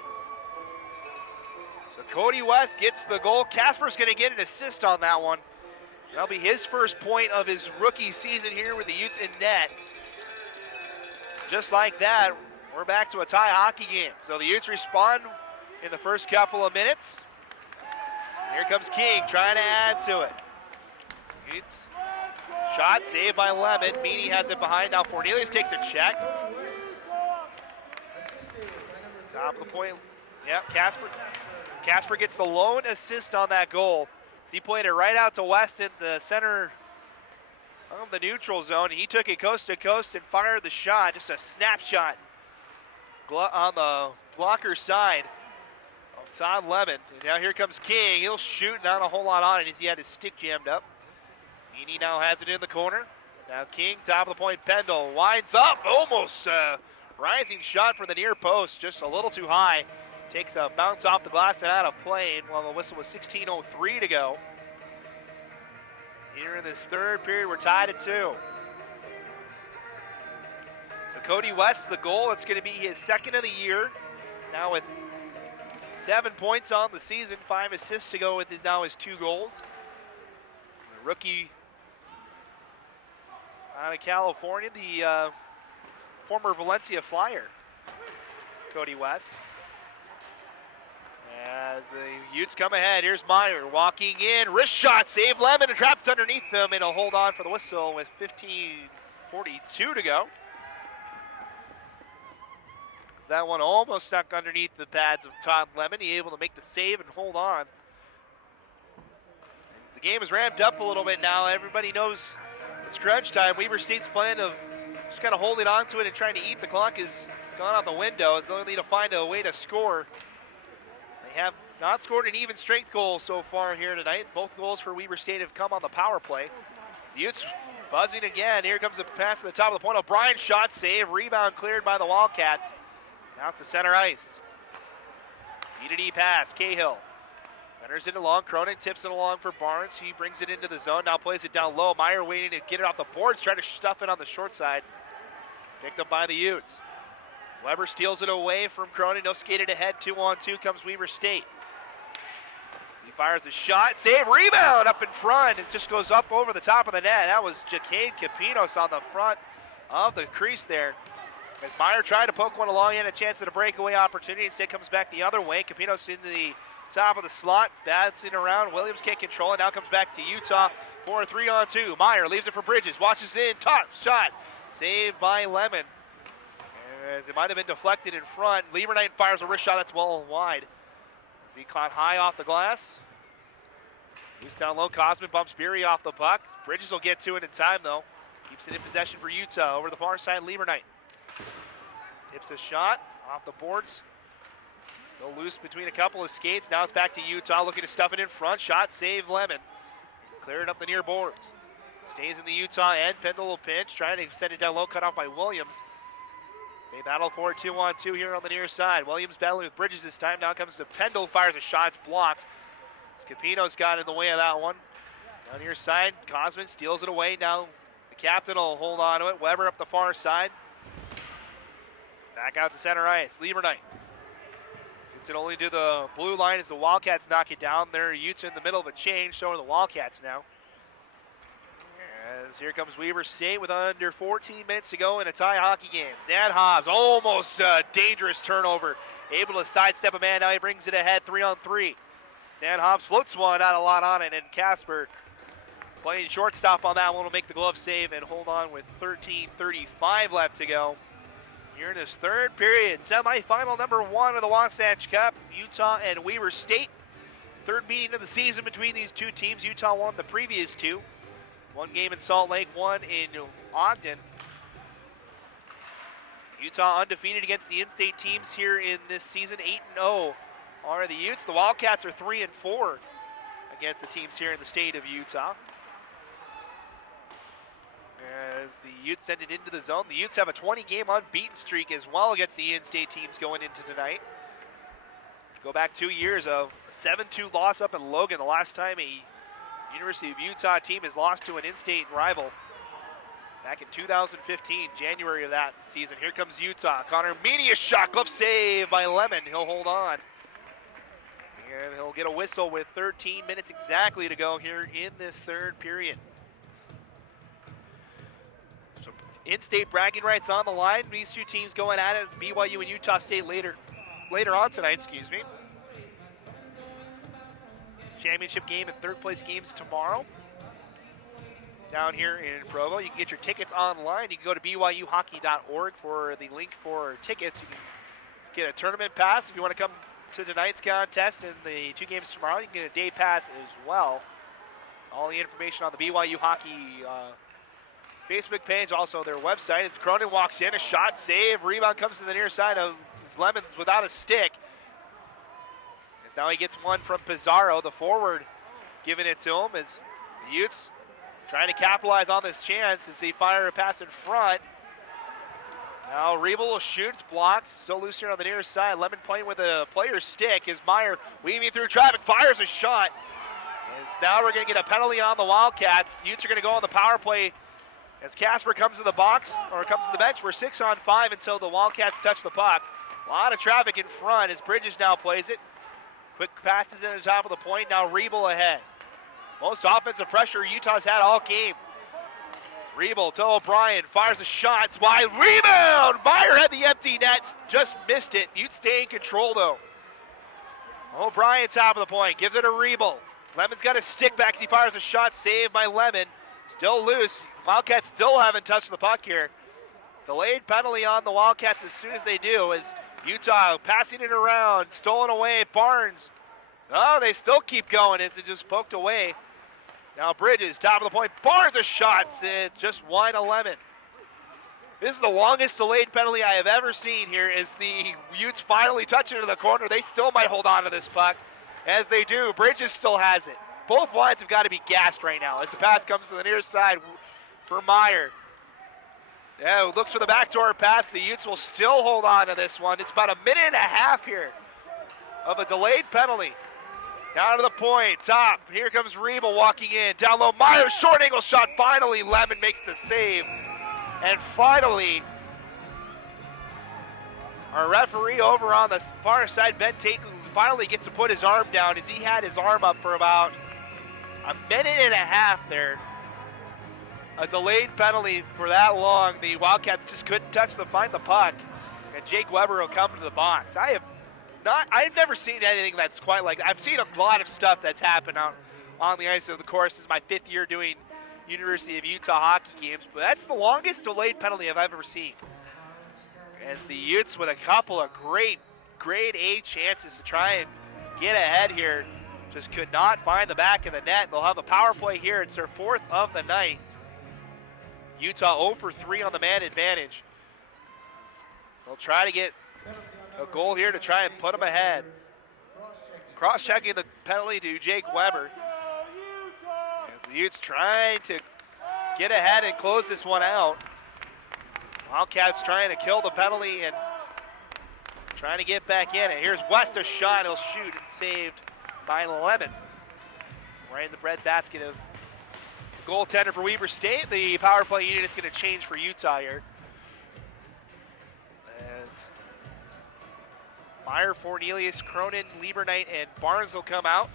So Cody West gets the goal. Casper's going to get an assist on that one. That'll be his first point of his rookie season here with the Utes in net. Just like that, we're back to a tie hockey game. So the Utes respond in the first couple of minutes. Here comes King trying to add to it. Utes shot saved by Lemon. Meany has it behind. Now Fornelius takes a check. Top of the point. Yeah, Casper gets the lone assist on that goal. He played it right out to West in the center of the neutral zone. He took it coast to coast and fired the shot. Just a snapshot on the blocker side of Todd Lemon. And now here comes King. He'll shoot, not a whole lot on it as he had his stick jammed up. Meany now has it in the corner. Now King, top of the point, Pendle winds up. Almost rising shot from the near post, just a little too high. Takes a bounce off the glass and out of play while the whistle was 16:03 to go. Here in this third period, we're tied at 2. So Cody West, the goal, it's going to be his second of the year. Now with 7 points on the season, 5 assists to go with his 2 goals. The rookie out of California, the former Valencia Flyer, Cody West. As the Utes come ahead, here's Meyer walking in, wrist shot, save Lemon, and trapped underneath them, and he'll hold on for the whistle with 15:42 to go. That one almost stuck underneath the pads of Todd Lemon. He able to make the save and hold on. The game is ramped up a little bit now. Everybody knows it's crunch time. Weber State's plan of just kind of holding on to it and trying to eat the clock is gone out the window as they need to find a way to score. They have not scored an even strength goal so far here tonight. Both goals for Weber State have come on the power play. The Utes buzzing again. Here comes the pass to the top of the point. O'Brien shot, save, rebound cleared by the Wildcats. Now to center ice. B-to-D pass, Cahill. Enters it along, Cronin tips it along for Barnes. He brings it into the zone, now plays it down low. Meyer waiting to get it off the boards, trying to stuff it on the short side. Picked up by the Utes. Weber steals it away from Cronin, no skated ahead, 2-on-2 comes Weber State. He fires a shot, save, rebound up in front. It just goes up over the top of the net. That was Jacade Capinos on the front of the crease there. As Meyer tried to poke one along, he had a chance at a breakaway opportunity. Instead comes back the other way. Capinos in the top of the slot, bouncing around. Williams can't control it. Now comes back to Utah for a 3-on-2. Meyer leaves it for Bridges, watches in, top shot, saved by Lemon. As it might have been deflected in front. Lieberknight fires a wrist shot that's well wide. As he caught high off the glass. Loose down low, Cosman bumps Beery off the puck. Bridges will get to it in time though. Keeps it in possession for Utah. Over the far side, Lieberknight. Tips a shot off the boards. Still loose between a couple of skates. Now it's back to Utah looking to stuff it in front. Shot, save Lemon. Clearing up the near boards. Stays in the Utah end. Pendle will pinch. Trying to send it down low, cut off by Williams. They battle for it 2-on-2 here on the near side. Williams battling with Bridges this time. Now comes to Pendle. Fires a shot. It's blocked. Scapino's got in the way of that one. Down near side. Cosman steals it away. Now the captain will hold on to it. Weber up the far side. Back out to center ice. Lieberknight gets it only to the blue line as the Wildcats knock it down. There, Utes in the middle of a change. So are the Wildcats now. As here comes Weber State with under 14 minutes to go in a tie hockey game. Zan Hobbs, almost a dangerous turnover. Able to sidestep a man. Now he brings it ahead 3-on-3. Zan Hobbs floats one, not a lot on it. And Casper playing shortstop on that one will make the glove save and hold on with 13:35 left to go. Here in this third period, semifinal number 1 of the Wasatch Cup, Utah and Weber State. Third meeting of the season between these two teams. Utah won the previous 2. 1 game in Salt Lake, 1 in Ogden. Utah undefeated against the in-state teams here in this season. 8-0 are the Utes. The Wildcats are 3-4 against the teams here in the state of Utah. As the Utes send it into the zone. The Utes have a 20-game unbeaten streak as well against the in-state teams going into tonight. Go back 2 years of a 7-2 loss up in Logan. The last time a University of Utah team has lost to an in-state rival back in 2015, January of that season. Here comes Utah. Connor Meany, a shot, glove save by Lemon. He'll hold on. And he'll get a whistle with 13 minutes exactly to go here in this third period. So in-state bragging rights on the line. These two teams going at it. BYU and Utah State later on tonight, excuse me. Championship game and third place games tomorrow. Down here in Provo. You can get your tickets online. You can go to byuhockey.org for the link for tickets. You can get a tournament pass if you want to come to tonight's contest and the two games tomorrow. You can get a day pass as well. All the information on the BYU Hockey Facebook page, also their website. As Cronin walks in, a shot, save, rebound comes to the near side of Lemons without a stick. As now he gets one from Pizarro, the forward, giving it to him as the Utes trying to capitalize on this chance as they fire a pass in front. Now Riebel will shoot, it's blocked, still loose here on the near side. Lemon playing with a player's stick as Meyer weaving through traffic, fires a shot. And now we're going to get a penalty on the Wildcats. Utes are going to go on the power play as Casper comes to the box, or comes to the bench. We're 6-on-5 until the Wildcats touch the puck. A lot of traffic in front as Bridges now plays it. Quick passes in the top of the point, now Riebel ahead. Most offensive pressure Utah's had all game. Riebel to O'Brien, fires a shot, it's wide, rebound! Meyer had the empty net, just missed it. Utes stay in control though. O'Brien top of the point, gives it to Riebel. Lemon's got a stick back as he fires a shot, saved by Lemon. Still loose, Wildcats still haven't touched the puck here. Delayed penalty on the Wildcats as soon as they do, as Utah passing it around, stolen away, Barnes. Oh, they still keep going as it just poked away. Now Bridges, top of the point, Barnes a shot, it's just wide 11. This is the longest delayed penalty I have ever seen here as the Utes finally touch it to the corner. They still might hold on to this puck. As they do, Bridges still has it. Both lines have got to be gassed right now as the pass comes to the near side for Meyer. Yeah, looks for the backdoor pass. The Utes will still hold on to this one. It's about a minute and a half here of a delayed penalty. Down to the point, top. Here comes Riebel walking in. Down low, Meyer, short angle shot. Finally, Lemon makes the save. And finally, our referee over on the far side, Ben Tate, finally gets to put his arm down as he had his arm up for about a minute and a half there. A delayed penalty for that long. The Wildcats just couldn't find the puck. And Jake Weber will come to the box. I've never seen anything that's quite like that. I've seen a lot of stuff that's happened on the ice of the course. This is my 5th year doing University of Utah hockey games, but that's the longest delayed penalty I've ever seen. As the Utes with a couple of great grade A chances to try and get ahead here, just could not find the back of the net. They'll have a power play here. It's their 4th of the night. Utah 0 for 3 on the man advantage. They'll try to get a goal here to try and put them ahead. Cross-checking the penalty to Jake Weber. As the Utes trying to get ahead and close this one out. Wildcats trying to kill the penalty and trying to get back in it. Here's West, a shot, he'll shoot, and saved by Lemon. Right in the breadbasket of the goaltender for Weber State. The power play unit is going to change for Utah here. Meyer, Fornelius, Cronin, Lieberknight, and Barnes will come out.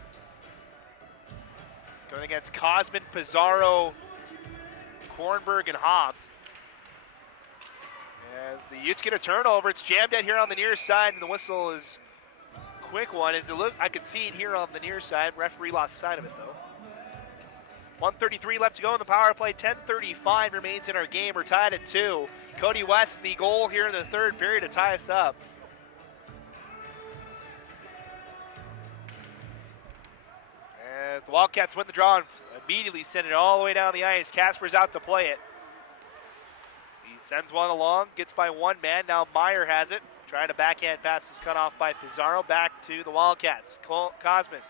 Going against Cosman, Pizarro, Kornberg, and Hobbs. As the Utes get a turnover, it's jammed out here on the near side, and the whistle is a quick one. As it look, I could see it here on the near side. Referee lost sight of it, though. 1:33 left to go in the power play. 10:35 remains in our game. We're tied at 2. Cody West, the goal here in the third period to tie us up. As the Wildcats win the draw and immediately send it all the way down the ice. Casper's out to play it. He sends one along, gets by one man. Now Meyer has it. Trying to backhand pass is cut off by Pizarro. Back to the Wildcats. Cosman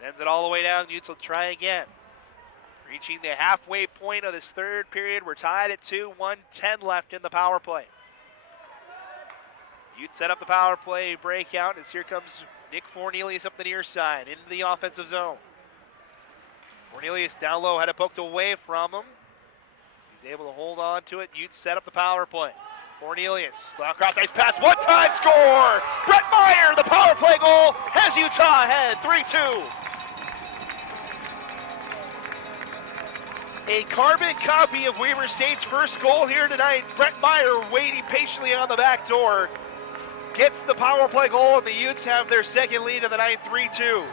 sends it all the way down. Utes will try again. Reaching the halfway point of this third period. We're tied at 2. 1:10 left in the power play. Utes set up the power play breakout as here comes Nick Fornelius up the near side into the offensive zone. Fornelius down low, had it poked away from him. He's able to hold on to it. Utes set up the power play. Cornelius, cross ice pass, one-time score! Brett Meyer, the power play goal, has Utah ahead, 3-2. A carbon copy of Weber State's first goal here tonight. Brett Meyer waiting patiently on the back door. Gets the power play goal, and the Utes have their second lead of the night, 3-2.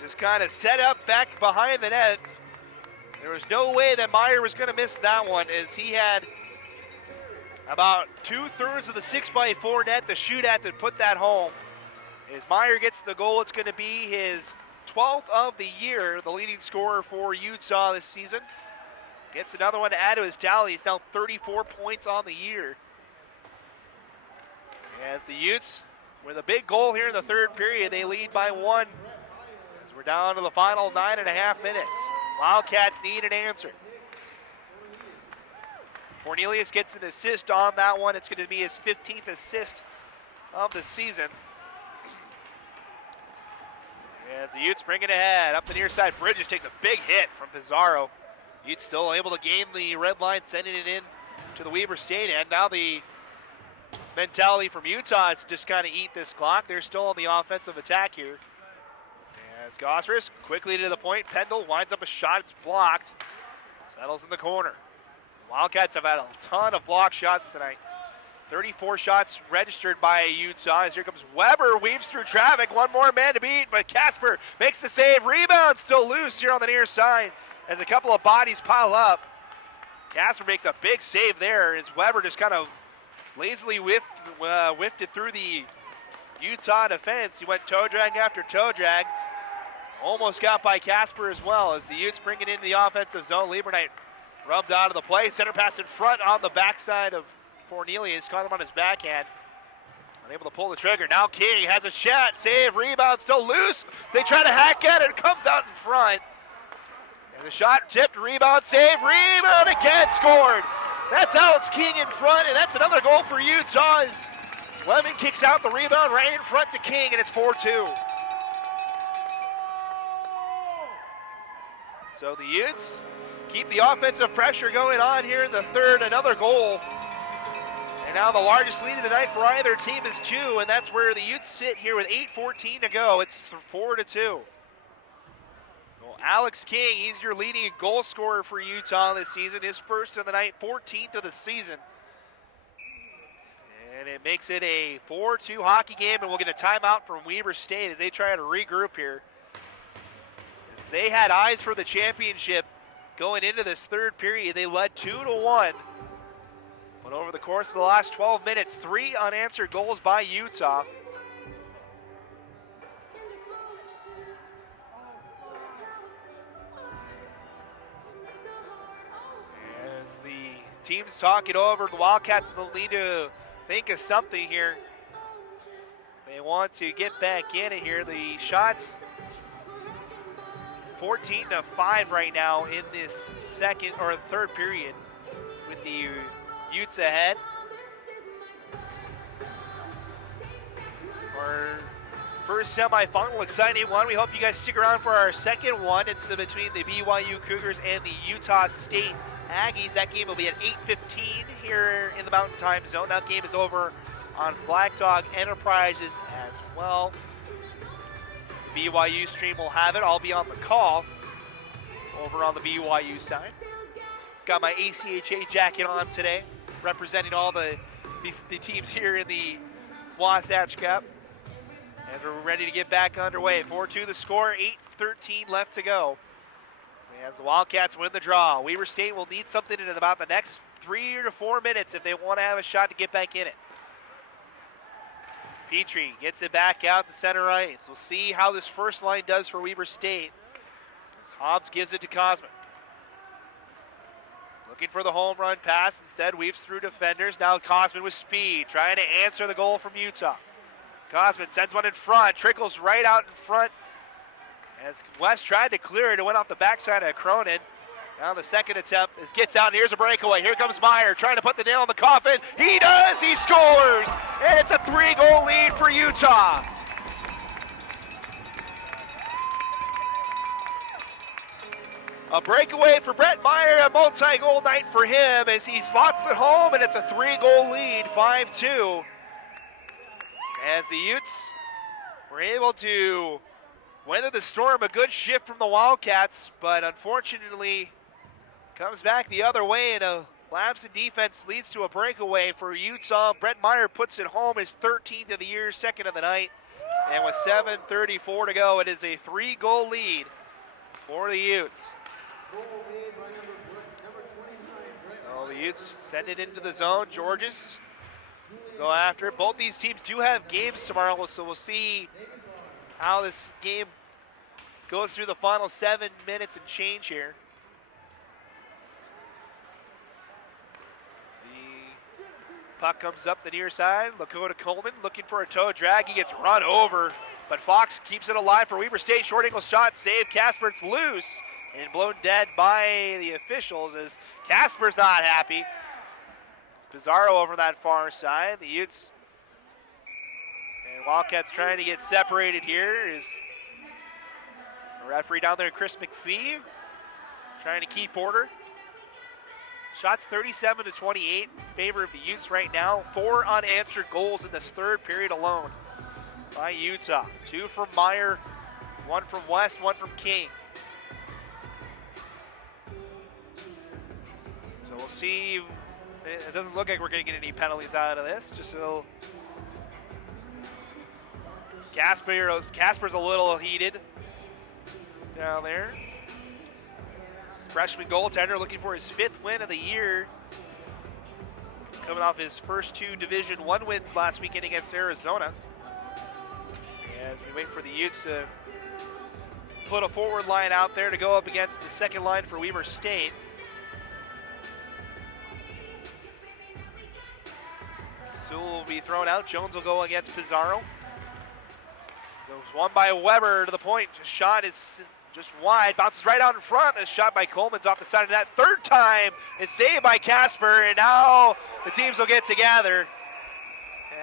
Just kind of set up back behind the net. There was no way that Meyer was going to miss that one, as he had about 2/3 of the 6x4 net to shoot at to put that home. As Meyer gets the goal, it's going to be his 12th of the year, the leading scorer for Utah this season. Gets another one to add to his tally. He's now 34 points on the year. As the Utes, with a big goal here in the third period, they lead by 1. As we're down to the final 9.5 minutes. Wildcats need an answer. Cornelius gets an assist on that one. It's going to be his 15th assist of the season. As the Utes bring it ahead, up the near side, Bridges takes a big hit from Pizarro. Utes still able to gain the red line, sending it in to the Weber State end. Now the mentality from Utah is just kind of eat this clock. They're still on the offensive attack here. As Gosris quickly to the point, Pendle winds up a shot, it's blocked. Settles in the corner. Wildcats have had a ton of block shots tonight. 34 shots registered by Utah. As here comes Weber, weaves through traffic, one more man to beat, but Casper makes the save. Rebound still loose here on the near side as a couple of bodies pile up. Casper makes a big save there as Weber just kind of lazily whiffed it through the Utah defense. He went toe drag after toe drag. Almost got by Casper as well as the Utes bring it into the offensive zone. Lieberknight rubbed out of the play. Center pass in front on the backside of Cornelius. Caught him on his backhand. Unable to pull the trigger. Now King has a shot. Save. Rebound still loose. They try to hack at it. It comes out in front. And the shot tipped. Rebound. Save. Rebound again. Scored. That's Alex King in front. And that's another goal for Utah. Lemon kicks out the rebound right in front to King. And it's 4-2. So the Utes keep the offensive pressure going on here in the third. Another goal. And now the largest lead of the night for either team is 2, and that's where the Utes sit here with 8:14 to go. It's 4-2. So Alex King, he's your leading goal scorer for Utah this season. His first of the night, 14th of the season. And it makes it a 4-2 hockey game, and we'll get a timeout from Weber State as they try to regroup here. They had eyes for the championship going into this third period. They led 2-1. But over the course of the last 12 minutes, 3 unanswered goals by Utah. As the teams talk it over, the Wildcats will need to think of something here. They want to get back in it here. The shots 14-5 right now in this second or third period with the Utes ahead. Our first semifinal, exciting one. We hope you guys stick around for our second one. It's between the BYU Cougars and the Utah State Aggies. That game will be at 8:15 here in the Mountain Time Zone. That game is over on Black Dog Enterprises as well. BYU stream will have it. I'll be on the call over on the BYU side. Got my ACHA jacket on today, representing all the teams here in the Wasatch Cup. As we're ready to get back underway. 4-2 the score, 8:13 left to go. As the Wildcats win the draw, Weber State will need something in about the next 3 to 4 minutes if they want to have a shot to get back in it. Petrie gets it back out to center ice. We'll see how this first line does for Weber State. As Hobbs gives it to Cosman. Looking for the home run pass. Instead, weaves through defenders. Now Cosman with speed, trying to answer the goal from Utah. Cosman sends one in front, trickles right out in front. As West tried to clear it, it went off the backside of Cronin. Now the second attempt gets out, and here's a breakaway. Here comes Meyer trying to put the nail in the coffin. He does, he scores! And it's a 3-goal lead for Utah. A breakaway for Brett Meyer, a multi-goal night for him as he slots it home, and it's a 3-goal lead, 5-2. As the Utes were able to weather the storm, a good shift from the Wildcats, but unfortunately comes back the other way, and a lapse in defense leads to a breakaway for Utah. Brett Meyer puts it home, his 13th of the year, second of the night, and with 7:34 to go, it is a 3-goal lead for the Utes. So the Utes send it into the zone. Georges go after it. Both these teams do have games tomorrow, so we'll see how this game goes through the final 7 minutes and change here. The puck comes up the near side. Lakota Coleman looking for a toe drag. He gets run over, but Fox keeps it alive for Weber State. Short angle shot, save. Casper's loose and blown dead by the officials as Casper's not happy. It's Pizarro over that far side. The Utes and Wildcats trying to get separated here. Is the referee down there, Chris McPhee, trying to keep order. Shots 37-28 in favor of the Utes right now. 4 unanswered goals in this third period alone by Utah. 2 from Meyer, 1 from West, 1 from King. So we'll see. It doesn't look like we're going to get any penalties out of this. Just a little. Casper's a little heated down there. Freshman goaltender looking for his 5th win of the year. Coming off his first 2 Division I wins last weekend against Arizona. And we wait for the Utes to put a forward line out there to go up against the second line for Weber State. Sewell will be thrown out. Jones will go against Pizarro. So it's won by Weber to the point. Shot is just wide, bounces right out in front. The shot by Coleman's off the side of that. Third time is saved by Casper, and now the teams will get together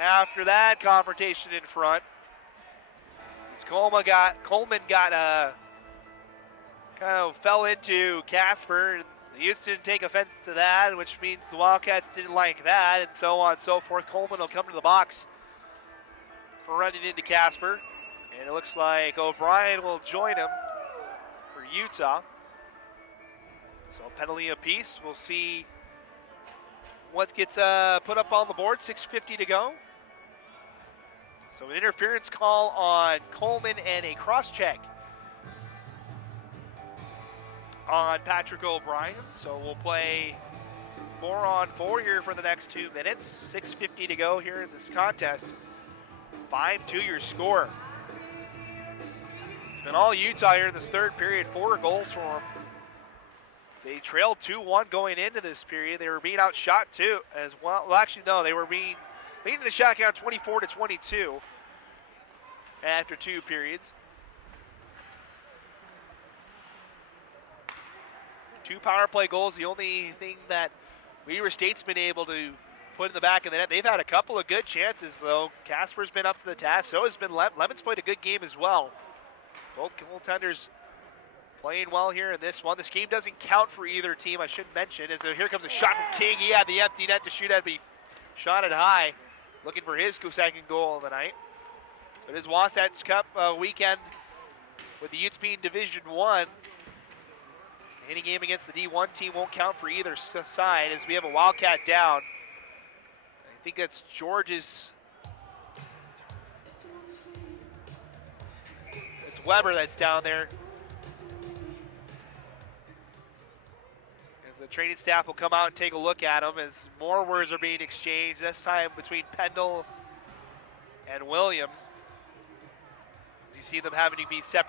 after that confrontation in front. As Coleman got kind of fell into Casper. The Utes didn't take offense to that, which means the Wildcats didn't like that, and so on and so forth. Coleman will come to the box for running into Casper, and it looks like O'Brien will join him for Utah. So penalty apiece. We'll see what gets put up on the board. 6:50 to go. So an interference call on Coleman and a cross-check on Patrick O'Brien. So we'll play 4-on-4 here for the next 2 minutes. 6:50 to go here in this contest. 5-2 your score. It's been all Utah here in this third period. 4 goals for them. They trailed 2-1 going into this period. They were being outshot too as well. Well, actually no, they were being leading the shot count 24-22 after 2 periods. 2 power play goals, the only thing that Weber State's been able to put in the back of the net. They've had a couple of good chances, though. Casper's been up to the task. So has been Lemon's played a good game as well. Both goaltenders playing well here in this one. This game doesn't count for either team, I should mention. As here comes a shot from King. He had the empty net to shoot at, but he shot it high, looking for his second goal of the night. So it is Wasatch Cup weekend with the Utes being Division I. Any game against the D1 team won't count for either side as we have a Wildcat down. I think that's George's. It's Weber that's down there. As the training staff will come out and take a look at him as more words are being exchanged, this time between Pendle and Williams. As you see them having to be separated.